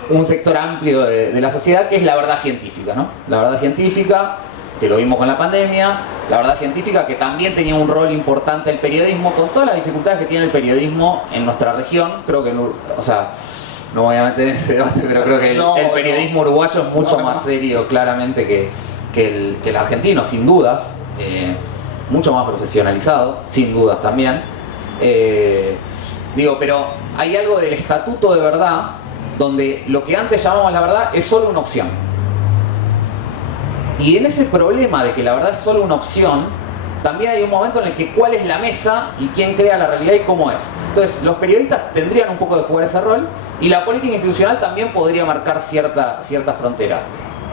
un sector amplio de la sociedad, que es la verdad científica, ¿no? La verdad científica, que lo vimos con la pandemia, la verdad científica que también tenía un rol importante el periodismo, con todas las dificultades que tiene el periodismo en nuestra región, creo que, o sea, no voy a meter en ese debate, pero creo que el periodismo uruguayo es mucho más serio, claramente, que el argentino, sin dudas. Mucho más profesionalizado, sin dudas también. Digo, pero hay algo del estatuto de verdad, donde lo que antes llamamos la verdad es solo una opción. Y en ese problema de que la verdad es solo una opción, también hay un momento en el que cuál es la mesa y quién crea la realidad y cómo es. Entonces, los periodistas tendrían un poco de jugar ese rol y la política institucional también podría marcar cierta frontera.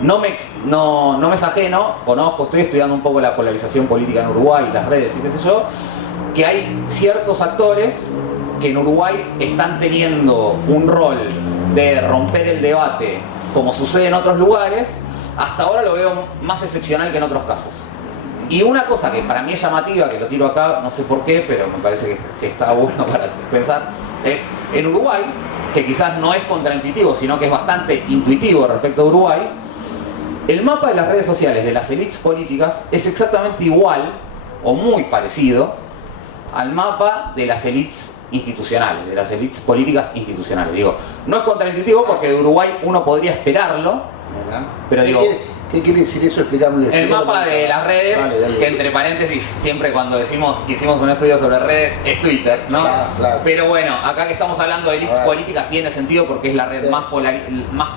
No me es ajeno, conozco, estoy estudiando un poco la polarización política en Uruguay, las redes y qué sé yo, que hay ciertos actores que en Uruguay están teniendo un rol de romper el debate, como sucede en otros lugares. Hasta ahora lo veo más excepcional que en otros casos. Y una cosa que para mí es llamativa, que lo tiro acá, no sé por qué, pero me parece que está bueno para pensar, es en Uruguay, que quizás no es contraintuitivo, sino que es bastante intuitivo respecto a Uruguay, el mapa de las redes sociales de las élites políticas es exactamente igual o muy parecido al mapa de las élites institucionales, de las élites políticas institucionales. Digo, no es contraintuitivo porque de Uruguay uno podría esperarlo, pero digo... ¿Qué quiere decir eso? Explicámosle. El mapa de las redes, dale. que entre paréntesis, siempre cuando decimos que hicimos un estudio sobre redes, es Twitter, ¿no? Claro. Pero bueno, acá que estamos hablando de élites políticas tiene sentido porque es la red más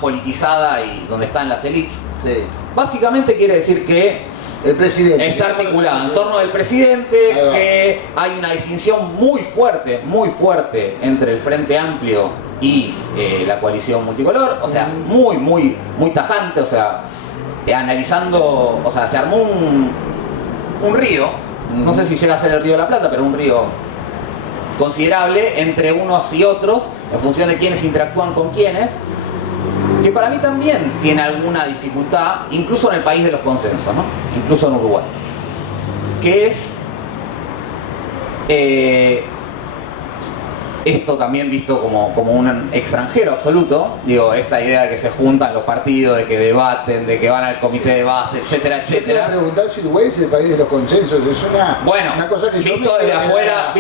politizada y donde están las élites. Sí. Básicamente quiere decir que El presidente. está articulado en torno del presidente, que hay una distinción muy fuerte entre el Frente Amplio y la coalición multicolor, o sea, muy tajante, o sea, analizando, o sea, se armó un río, no sé si llega a ser el Río de la Plata, pero un río considerable entre unos y otros, en función de quiénes interactúan con quiénes, que para mí también tiene alguna dificultad, incluso en el país de los consensos, ¿no? Incluso en Uruguay, que es esto también visto como un extranjero absoluto, digo, esta idea de que se juntan los partidos, de que debaten, de que van al comité de base, etcétera, Yo te voy a etcétera. preguntar si Uruguay es el país de los consensos, es una cosa que yo visto me desde quedo- afuera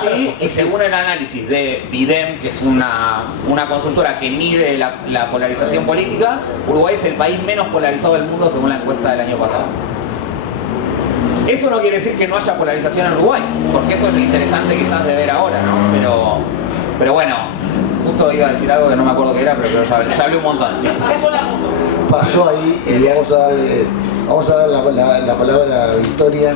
Claro. sí, y según el análisis de Bidem, que es una consultora que mide la polarización política, Uruguay es el país menos polarizado del mundo según la encuesta del año pasado. Eso no quiere decir que no haya polarización en Uruguay, porque eso es lo interesante quizás de ver ahora, ¿no? Pero bueno, justo iba a decir algo que no me acuerdo qué era, pero ya hablé un montón. Pasó ahí, vamos a dar la palabra a Victoria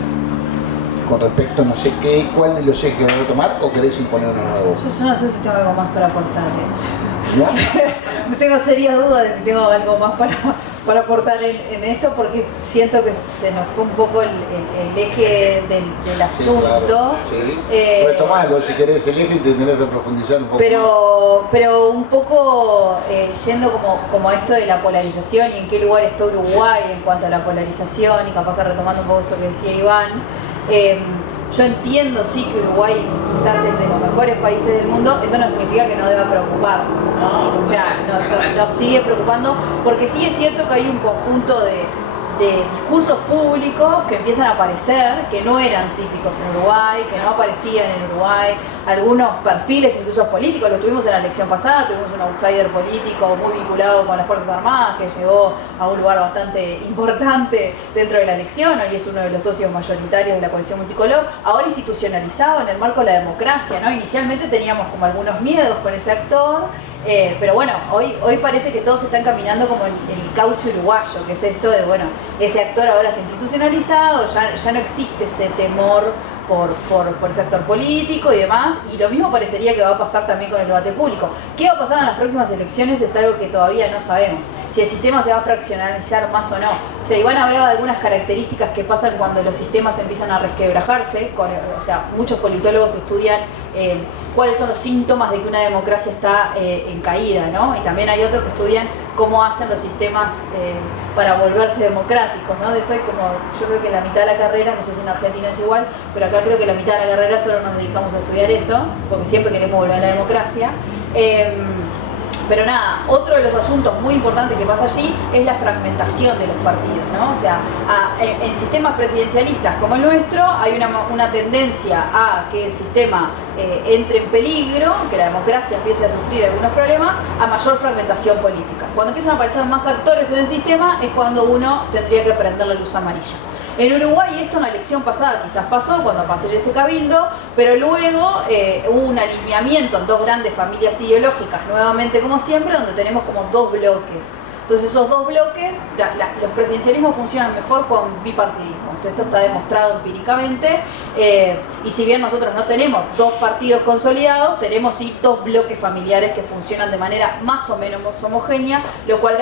con respecto a no sé qué, cuál de los ejes que van a tomar o querés imponer uno nuevo. Yo no sé si tengo algo más para aportar. ¿No? Tengo serias dudas de si tengo algo más para aportar en esto, porque siento que se nos fue un poco el eje del asunto. Claro, sí. Retomalo si querés el eje y tendrás que profundizar un poco más. Pero un poco yendo como a esto de la polarización y en qué lugar está Uruguay en cuanto a la polarización, y capaz que retomando un poco esto que decía Iván, yo entiendo sí que Uruguay quizás es de los mejores países del mundo, eso no significa que no deba preocupar, ¿no? O sea, nos sigue preocupando, porque sí es cierto que hay un conjunto de discursos públicos que empiezan a aparecer, que no eran típicos en Uruguay, que no aparecían en Uruguay, algunos perfiles incluso políticos, lo tuvimos en la elección pasada, tuvimos un outsider político muy vinculado con las Fuerzas Armadas que llegó a un lugar bastante importante dentro de la elección, hoy es uno de los socios mayoritarios de la coalición multicolor, ahora institucionalizado en el marco de la democracia, ¿no? Inicialmente teníamos como algunos miedos con ese actor, pero bueno, hoy parece que todos están caminando como el cauce uruguayo, que es esto de, bueno, ese actor ahora está institucionalizado, ya no existe ese temor por ese actor político y demás, y lo mismo parecería que va a pasar también con el debate público. ¿Qué va a pasar en las próximas elecciones? Es algo que todavía no sabemos. Si el sistema se va a fraccionalizar más o no. O sea, Iván hablaba de algunas características que pasan cuando los sistemas empiezan a resquebrajarse, o sea, muchos politólogos estudian cuáles son los síntomas de que una democracia está en caída, ¿no? Y también hay otros que estudian cómo hacen los sistemas para volverse democráticos, ¿no? Estoy como, yo creo que la mitad de la carrera, no sé si en Argentina es igual, pero acá creo que la mitad de la carrera solo nos dedicamos a estudiar eso, porque siempre queremos volver a la democracia. Pero nada, otro de los asuntos muy importantes que pasa allí es la fragmentación de los partidos, ¿no? O sea, en sistemas presidencialistas como el nuestro hay una tendencia a que el sistema entre en peligro, que la democracia empiece a sufrir algunos problemas, a mayor fragmentación política. Cuando empiezan a aparecer más actores en el sistema es cuando uno tendría que prender la luz amarilla. En Uruguay esto en la elección pasada quizás pasó cuando pasó ese cabildo, pero luego hubo un alineamiento en dos grandes familias ideológicas, nuevamente como siempre, donde tenemos como dos bloques. Entonces esos dos bloques, los presidencialismos funcionan mejor con bipartidismo, esto está demostrado empíricamente, y si bien nosotros no tenemos dos partidos consolidados, tenemos sí dos bloques familiares que funcionan de manera más o menos homogénea, lo cual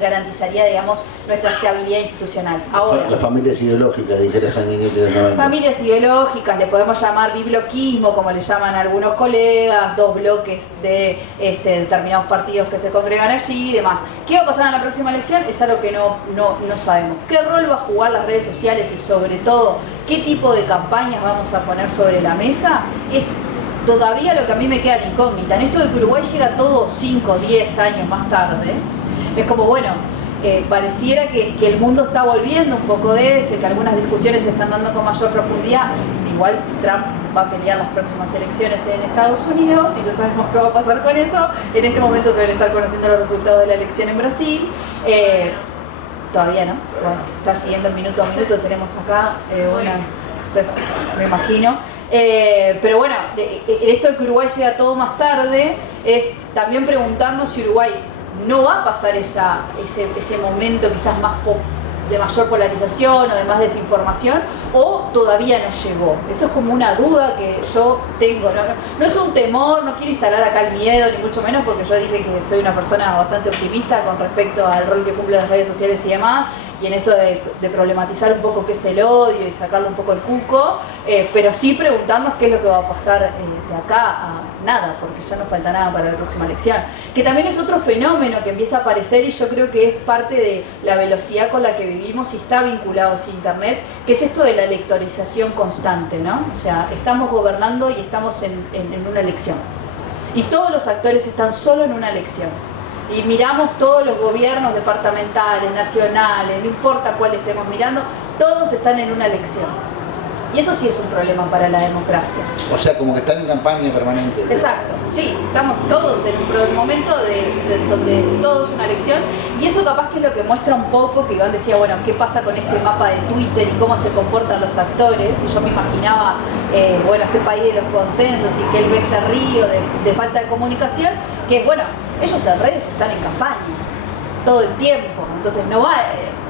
garantizaría, digamos, nuestra estabilidad institucional. Ahora, Las familias ideológicas, dijera Sanguinetti de los 90. familias ideológicas, le podemos llamar bibloquismo, como le llaman algunos colegas, dos bloques de determinados partidos que se congregan allí y demás. ¿Qué va a pasar en la próxima elección? Es algo que no sabemos. ¿Qué rol va a jugar las redes sociales y sobre todo qué tipo de campañas vamos a poner sobre la mesa? Es todavía lo que a mí me queda la incógnita. En esto de que Uruguay llega todo 5 o 10 años más tarde, es como, bueno, pareciera que el mundo está volviendo un poco de eso, que algunas discusiones se están dando con mayor profundidad. Igual Trump va a pelear las próximas elecciones en Estados Unidos y no sabemos qué va a pasar con eso. En este momento se deben estar conociendo los resultados de la elección en Brasil. Todavía no, bueno, se está siguiendo el minuto a minuto, tenemos acá me imagino. Pero bueno, esto de que Uruguay llega todo más tarde es también preguntarnos si Uruguay no va a pasar ese momento quizás más de mayor polarización o de más desinformación, o todavía no llegó. Eso es como una duda que yo tengo. No es un temor, no quiero instalar acá el miedo, ni mucho menos, porque yo dije que soy una persona bastante optimista con respecto al rol que cumplen las redes sociales y demás, y en esto de problematizar un poco qué es el odio y sacarle un poco el cuco, pero sí preguntarnos qué es lo que va a pasar de acá a nada, porque ya no falta nada para la próxima elección. Que también es otro fenómeno que empieza a aparecer y yo creo que es parte de la velocidad con la que vivimos y está vinculado a internet, que es esto de la electorización constante, ¿no? O sea, estamos gobernando y estamos en una elección. Y todos los actores están solo en una elección. Y miramos todos los gobiernos departamentales, nacionales, no importa cuál estemos mirando, todos están en una elección. Y eso sí es un problema para la democracia. O sea, como que están en campaña permanente. Exacto, sí, estamos todos en un momento donde todo es una elección, y eso capaz que es lo que muestra un poco, que Iván decía, bueno, ¿qué pasa con este mapa de Twitter y cómo se comportan los actores? Y yo me imaginaba, bueno, este país de los consensos y que él ve este río de falta de comunicación, que es, bueno, ellos en redes están en campaña todo el tiempo, entonces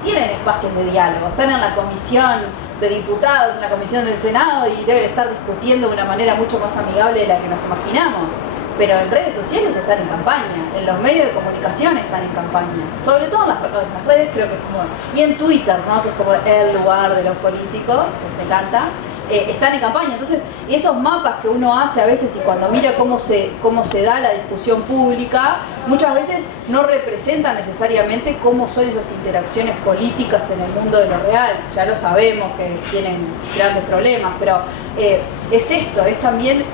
tienen espacios de diálogo, están en la comisión de diputados, en la comisión del Senado, y deben estar discutiendo de una manera mucho más amigable de la que nos imaginamos. Pero en redes sociales están en campaña, en los medios de comunicación están en campaña, sobre todo en las redes, creo que es como, y en Twitter, ¿no? Que es como el lugar de los políticos, que se canta, están en campaña. Entonces, esos mapas que uno hace a veces y cuando mira cómo se da la discusión pública, muchas veces no representan necesariamente cómo son esas interacciones políticas en el mundo de lo real. Ya lo sabemos que tienen grandes problemas, pero es esto, es también,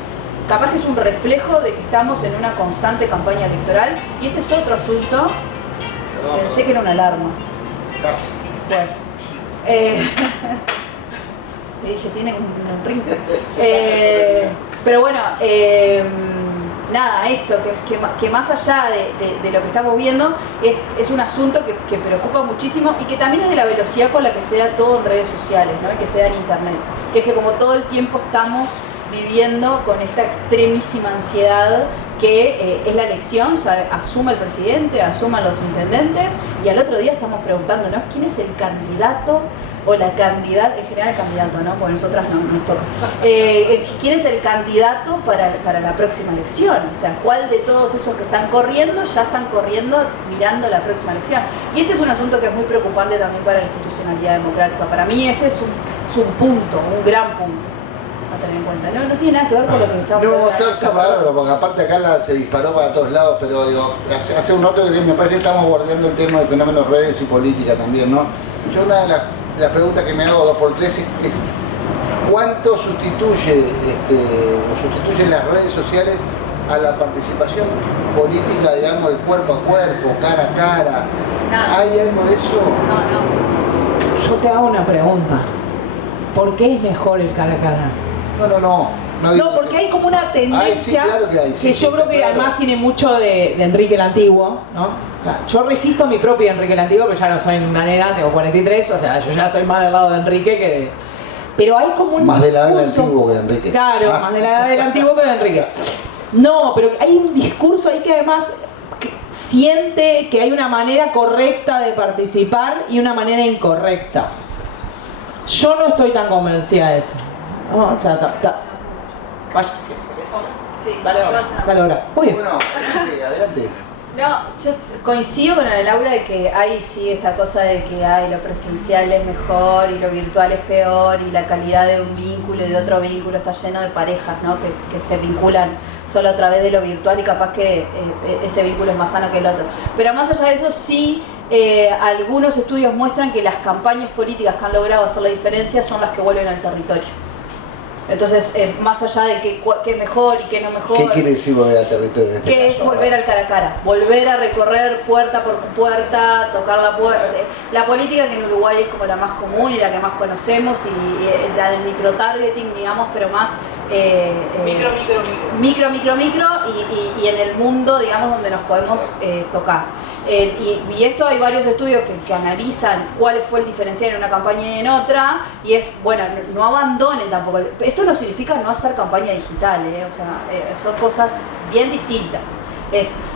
capaz que es un reflejo de que estamos en una constante campaña electoral. Y este es otro asunto. Pensé que era una alarma. Bueno. Le dije, tiene un ring. Pero bueno, nada, esto, que más allá de lo que estamos viendo, es un asunto que preocupa muchísimo y que también es de la velocidad con la que se da todo en redes sociales, ¿no? Y que se da en internet. Que es que como todo el tiempo estamos viviendo con esta extremísima ansiedad que es la elección, ¿sabe? Asuma el presidente, asuman los intendentes, y al otro día estamos preguntándonos quién es el candidato o la candidata, en general el candidato, ¿no? Porque nosotras no nos toca. ¿Quién es el candidato para la próxima elección? O sea, ¿cuál de todos esos que están corriendo ya están corriendo mirando la próxima elección? Y este es un asunto que es muy preocupante también para la institucionalidad democrática. Para mí este es un punto, un gran punto a tener en cuenta. No tiene nada que ver con lo que estamos hablando. No, está bárbaro, porque aparte acá se disparó para todos lados, pero digo, hace un rato que me parece que estamos bordeando el tema de fenómenos redes y política también, ¿no? Yo una de las preguntas que me hago 2x3 es ¿cuánto sustituyen las redes sociales a la participación política, digamos, de cuerpo a cuerpo, cara a cara? Nada. ¿Hay algo de eso? No. Yo te hago una pregunta. ¿Por qué es mejor el cara a cara? No, porque hay como una tendencia sí, claro que hay, sí, yo creo que claro. además tiene mucho de Enrique el Antiguo, ¿no? O sea, yo resisto mi propio Enrique el Antiguo, pero ya no soy una nena, tengo 43, o sea, yo ya estoy más del lado de Enrique que de... Pero hay como un más de la edad del discurso, Antiguo que de Enrique. Claro, más de la edad del Antiguo que de Enrique. No, pero hay un discurso ahí que además siente que hay una manera correcta de participar y una manera incorrecta. Yo no estoy tan convencida de eso. No, o sea, vaya. Sí, Dale ahora. Muy bien. Bueno, adelante. No, yo coincido con Ana Laura de que hay sí esta cosa de que lo presencial es mejor y lo virtual es peor y la calidad de un vínculo y de otro vínculo está lleno de parejas, ¿no? que se vinculan solo a través de lo virtual y capaz que ese vínculo es más sano que el otro. Pero más allá de eso sí, algunos estudios muestran que las campañas políticas que han logrado hacer la diferencia son las que vuelven al territorio. Entonces, más allá de qué mejor y qué no mejor. ¿Qué quiere decir volver al territorio en este ¿Qué caso? es volver al cara a cara? Volver a recorrer puerta por puerta, tocar la puerta. La política que en Uruguay es como la más común y la que más conocemos y la del microtargeting, digamos, pero más micro y en el mundo, digamos, donde nos podemos tocar. Y esto hay varios estudios que analizan cuál fue el diferencial en una campaña y en otra, y es, bueno, no abandonen tampoco. Esto no significa no hacer campaña digital, o sea, son cosas bien distintas.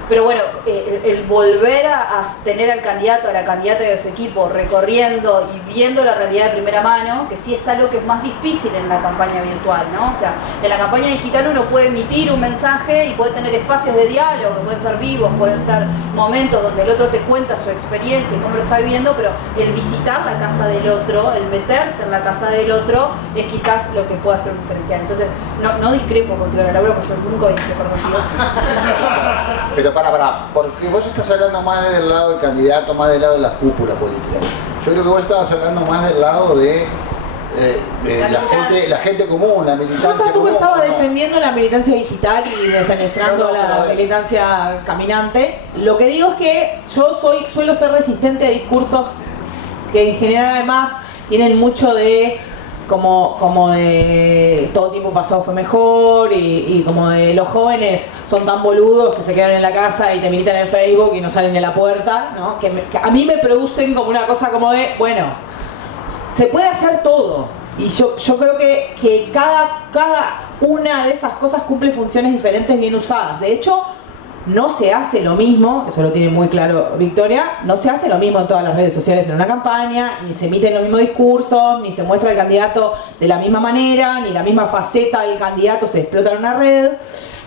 Pero bueno, el volver a tener al candidato, a la candidata de su equipo recorriendo y viendo la realidad de primera mano, que sí es algo que es más difícil en la campaña virtual, ¿no? O sea, en la campaña digital uno puede emitir un mensaje y puede tener espacios de diálogo, que pueden ser vivos, pueden ser momentos donde el otro te cuenta su experiencia y cómo lo está viviendo, pero el visitar la casa del otro, el meterse en la casa del otro, es quizás lo que puede hacer un diferencial. Entonces, no discrepo contigo, Laura, porque yo nunca voy a discrepar contigo. Pero porque vos estás hablando más del lado del candidato, más del lado de las cúpulas políticas. Yo creo que vos estabas hablando más del lado de la gente común, la militancia Yo tampoco común. estaba ¿no? defendiendo la militancia digital y defenestrando la militancia caminante. Lo que digo es que yo suelo ser resistente a discursos que en general además tienen mucho de como de todo tiempo pasado fue mejor y como de los jóvenes son tan boludos que se quedan en la casa y te militan en Facebook y no salen de la puerta, ¿no? Que a mí me producen como una cosa como de, bueno, se puede hacer todo y yo creo que cada una de esas cosas cumple funciones diferentes bien usadas. De hecho, no se hace lo mismo, eso lo tiene muy claro Victoria, no se hace lo mismo en todas las redes sociales en una campaña, ni se emiten los mismos discursos, ni se muestra el candidato de la misma manera, ni la misma faceta del candidato se explota en una red.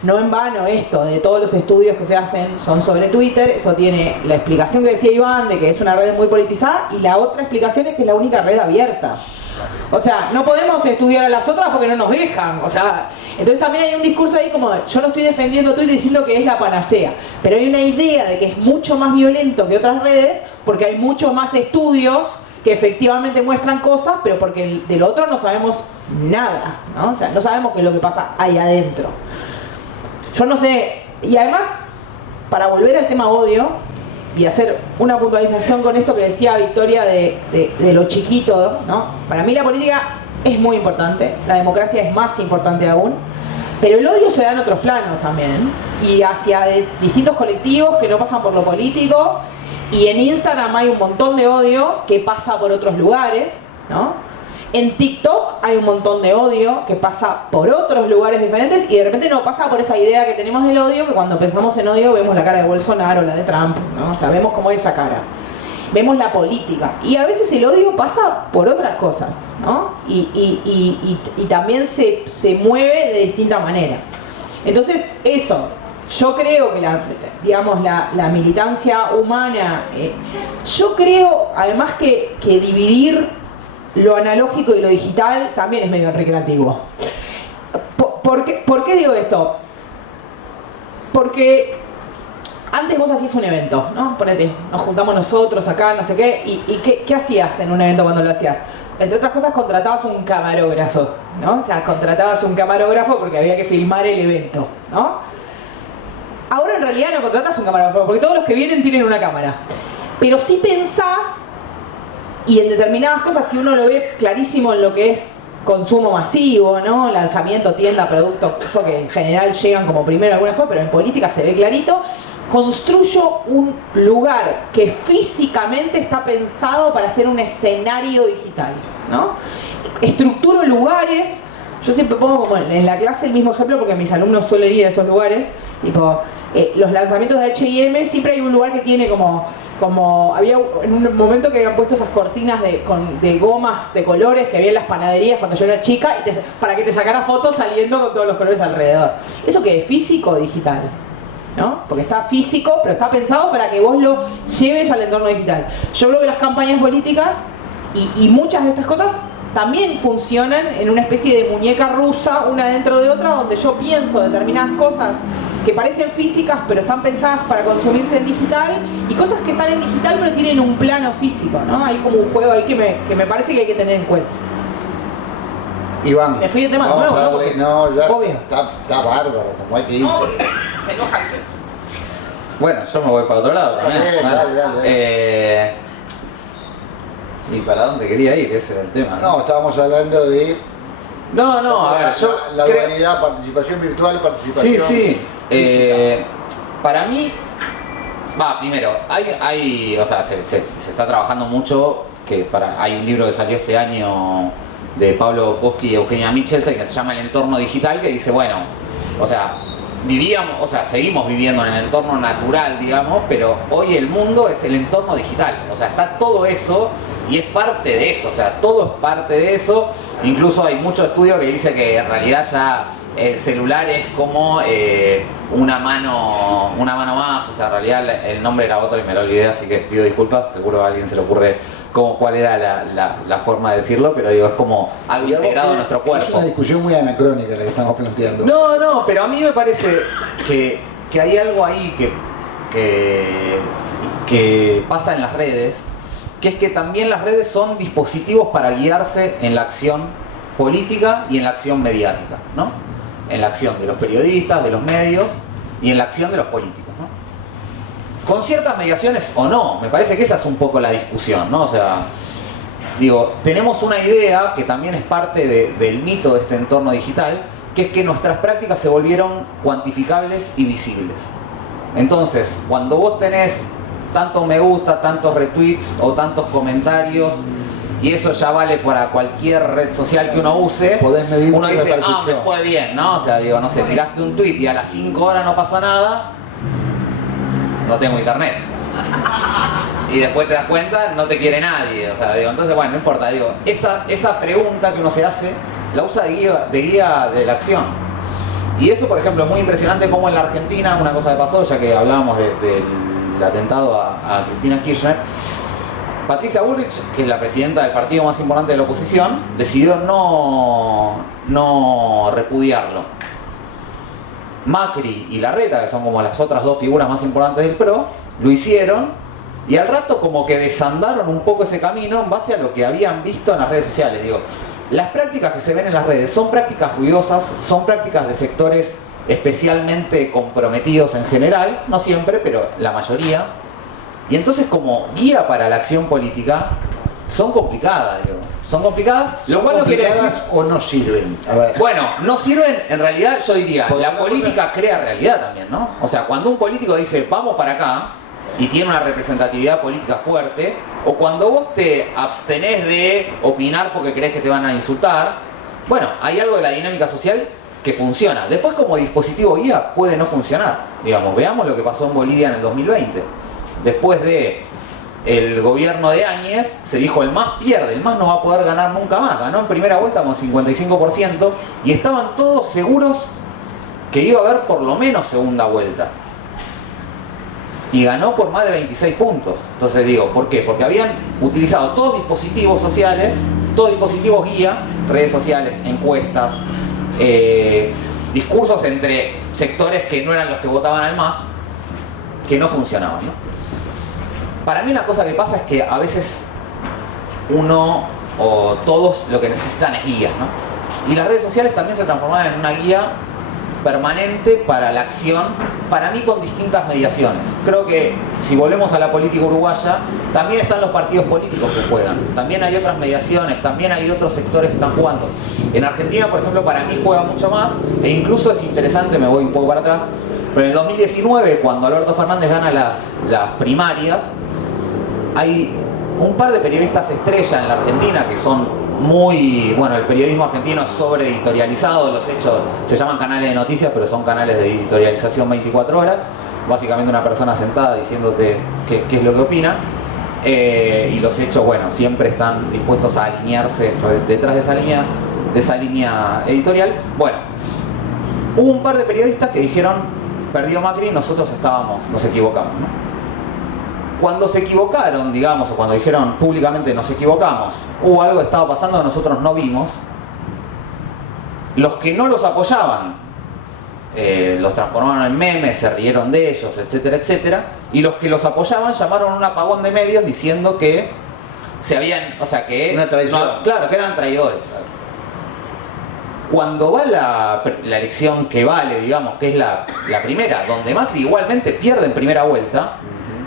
No en vano esto, de todos los estudios que se hacen son sobre Twitter, eso tiene la explicación que decía Iván de que es una red muy politizada y la otra explicación es que es la única red abierta. O sea, no podemos estudiar a las otras porque no nos dejan, o sea, entonces también hay un discurso ahí como de, yo no estoy defendiendo Twitter diciendo que es la panacea, pero hay una idea de que es mucho más violento que otras redes porque hay muchos más estudios que efectivamente muestran cosas, pero porque del otro no sabemos nada, ¿no? O sea, no sabemos qué es lo que pasa ahí adentro. Yo no sé, y además, para volver al tema odio y hacer una puntualización con esto que decía Victoria de lo chiquito, ¿no? Para mí la política es muy importante, la democracia es más importante aún, pero el odio se da en otros planos también, y hacia distintos colectivos que no pasan por lo político, y en Instagram hay un montón de odio que pasa por otros lugares, ¿no? En TikTok hay un montón de odio que pasa por otros lugares diferentes y de repente no pasa por esa idea que tenemos del odio, que cuando pensamos en odio vemos la cara de Bolsonaro, la de Trump, ¿no? O sea, vemos como esa cara. Vemos la política. Y a veces el odio pasa por otras cosas, ¿no? Y también se mueve de distinta manera. Entonces, eso. Yo creo que la militancia humana, yo creo además que dividir lo analógico y lo digital también es medio recreativo. ¿Por qué digo esto? Porque antes vos hacías un evento, ¿no? Ponete, nos juntamos nosotros acá, no sé qué, y ¿qué hacías en un evento cuando lo hacías? Entre otras cosas contratabas un camarógrafo, ¿no? O sea, contratabas un camarógrafo porque había que filmar el evento, ¿no? Ahora en realidad no contratas un camarógrafo porque todos los que vienen tienen una cámara. Pero sí pensás, y en determinadas cosas, si uno lo ve clarísimo en lo que es consumo masivo, ¿no? Lanzamiento, tienda, producto, eso que en general llegan como primero algunas cosas, pero en política se ve clarito. Construyo un lugar que físicamente está pensado para ser un escenario digital, ¿no? Estructuro lugares. Yo siempre pongo como en la clase el mismo ejemplo porque mis alumnos suelen ir a esos lugares, tipo los lanzamientos de H&M, siempre hay un lugar que tiene como había en un momento que habían puesto esas cortinas de gomas de colores que había en las panaderías cuando yo era chica para que te sacara fotos saliendo con todos los colores alrededor. ¿Eso qué es? ¿Físico o digital? ¿No? Porque está físico, pero está pensado para que vos lo lleves al entorno digital. Yo creo que las campañas políticas y muchas de estas cosas también funcionan en una especie de muñeca rusa, una dentro de otra, donde yo pienso determinadas cosas que parecen físicas pero están pensadas para consumirse en digital, y cosas que están en digital pero tienen un plano físico, ¿no? Hay como un juego ahí que me parece que hay que tener en cuenta. Iván, Me fui de tema de vamos nuevo, a ¿no? darle- Porque- no, ya obvio. está bárbaro, como hay que irse. No, porque se enoja. Bueno, yo me voy para otro lado también. Dale, Vale. dale. ¿Y para dónde quería ir? Ese era el tema. No, estábamos hablando de No, a ver, yo la creo- dualidad, participación virtual, participación Sí. física. Para mí, primero, o sea, se está trabajando mucho, hay un libro que salió este año de Pablo Koski y Eugenia Michelsen que se llama El entorno digital, que dice, bueno, o sea, seguimos viviendo en el entorno natural, digamos, pero hoy el mundo es el entorno digital, o sea, está todo eso y es parte de eso, o sea, todo es parte de eso. Incluso hay muchos estudios que dicen que en realidad ya el celular es como una mano más, o sea, en realidad el nombre era otro y me lo olvidé, así que pido disculpas, seguro a alguien se le ocurre cuál era la forma de decirlo, pero digo, es como algo integrado en nuestro Es cuerpo. una discusión muy anacrónica la que estamos planteando. No, pero a mí me parece que hay algo ahí que pasa en las redes, que es que también las redes son dispositivos para guiarse en la acción política y en la acción mediática, ¿no? En la acción de los periodistas, de los medios y en la acción de los políticos, ¿no? Con ciertas mediaciones o no, me parece que esa es un poco la discusión, ¿no? O sea, digo, tenemos una idea que también es parte del mito de este entorno digital, que es que nuestras prácticas se volvieron cuantificables y visibles. Entonces, cuando vos tenés tantos me gusta, tantos retweets o tantos comentarios, y eso ya vale para cualquier red social que uno use, Podés medir uno tu dice, me repercusión. fue bien, ¿no? O sea, digo, no sé, tiraste un tweet y a las 5 horas no pasó nada, no tengo internet. Y después te das cuenta, no te quiere nadie. O sea, digo, entonces, bueno, no importa, digo, esa pregunta que uno se hace, la usa de guía de la acción. Y eso, por ejemplo, es muy impresionante como en la Argentina, una cosa que pasó, ya que hablábamos del atentado a Cristina Kirchner, Patricia Bullrich, que es la presidenta del partido más importante de la oposición, decidió no repudiarlo. Macri y Larreta, que son como las otras dos figuras más importantes del PRO, lo hicieron y al rato como que desandaron un poco ese camino en base a lo que habían visto en las redes sociales. Digo, las prácticas que se ven en las redes son prácticas ruidosas, son prácticas de sectores especialmente comprometidos en general, no siempre, pero la mayoría. Y entonces como guía para la acción política son complicadas, digo. Son complicadas, lo cual no quiere decir... ¿Complicadas o no sirven? A ver. Bueno, no sirven, en realidad yo diría, Porque la una política crea realidad también, ¿no? O sea, cuando un político dice, vamos para acá, y tiene una representatividad política fuerte, o cuando vos te abstenés de opinar porque crees que te van a insultar, bueno, hay algo de la dinámica social que funciona. Después como dispositivo guía puede no funcionar. Digamos, veamos lo que pasó en Bolivia en el 2020. Después de el gobierno de Áñez, se dijo el MAS pierde, el MAS no va a poder ganar nunca más. Ganó en primera vuelta con 55% y estaban todos seguros que iba a haber por lo menos segunda vuelta. Y ganó por más de 26 puntos. Entonces digo, ¿por qué? Porque habían utilizado todos dispositivos sociales, todos dispositivos guía, redes sociales, encuestas, discursos entre sectores que no eran los que votaban al MAS, que no funcionaban, ¿no? Para mí una cosa que pasa es que a veces uno o todos lo que necesitan es guías, ¿no? Y las redes sociales también se transformaron en una guía permanente para la acción, para mí con distintas mediaciones. Creo que si volvemos a la política uruguaya, también están los partidos políticos que juegan, también hay otras mediaciones, también hay otros sectores que están jugando. En Argentina, por ejemplo, para mí juega mucho más, e incluso es interesante, me voy un poco para atrás, pero en el 2019, cuando Alberto Fernández gana las primarias, hay un par de periodistas estrella en la Argentina que son muy... Bueno, el periodismo argentino es sobre editorializado, los hechos se llaman canales de noticias, pero son canales de editorialización 24 horas. Básicamente una persona sentada diciéndote qué es lo que opinas. Y los hechos, bueno, siempre están dispuestos a alinearse detrás de esa línea editorial. Bueno, hubo un par de periodistas que dijeron, perdió Macri, nosotros nos equivocamos, ¿no? Cuando se equivocaron, digamos, o cuando dijeron públicamente nos equivocamos, hubo algo que estaba pasando que nosotros no vimos, los que no los apoyaban los transformaron en memes, se rieron de ellos, etcétera, etcétera, y los que los apoyaban llamaron un apagón de medios diciendo que se habían, o sea que... Una traición. Claro, que eran traidores. cuando va la elección que vale, digamos, que es la primera, donde Macri igualmente pierde en primera vuelta,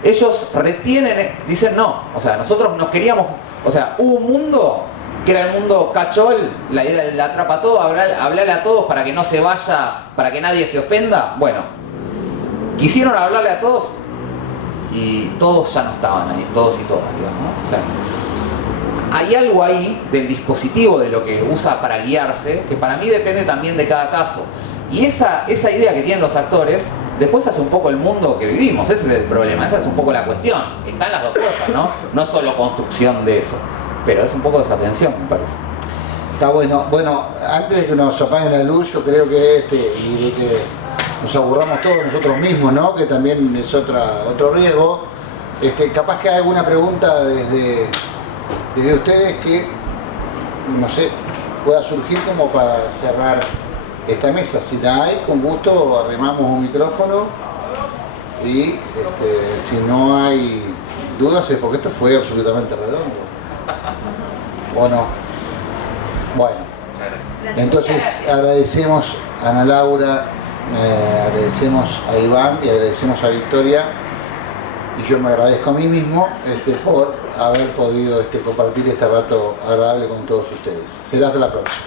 ellos retienen, dicen no, o sea, nosotros nos queríamos, o sea, hubo un mundo que era el mundo cachol, la atrapa a todo, hablarle a todos para que no se vaya, para que nadie se ofenda. Bueno, quisieron hablarle a todos y todos ya no estaban ahí, todos y todas, digamos, ¿no? O sea, hay algo ahí del dispositivo, de lo que usa para guiarse, que para mí depende también de cada caso. Y esa idea que tienen los actores, después hace un poco el mundo que vivimos, ese es el problema, esa es un poco la cuestión. Están las dos cosas, ¿no? No solo construcción de eso, pero es un poco desatención, me parece. Está bueno. Bueno, antes de que nos apaguen la luz, yo creo que y de que nos aburramos todos nosotros mismos, ¿no? Que también es otro riesgo. Capaz que hay alguna pregunta desde ustedes que, no sé, pueda surgir como para cerrar esta mesa. Si la hay, con gusto arrimamos un micrófono y si no hay dudas es porque esto fue absolutamente redondo. ¿O no? Bueno, entonces agradecemos a Ana Laura, agradecemos a Iván y agradecemos a Victoria, y yo me agradezco a mí mismo por haber podido compartir este rato agradable con todos ustedes. Será hasta la próxima.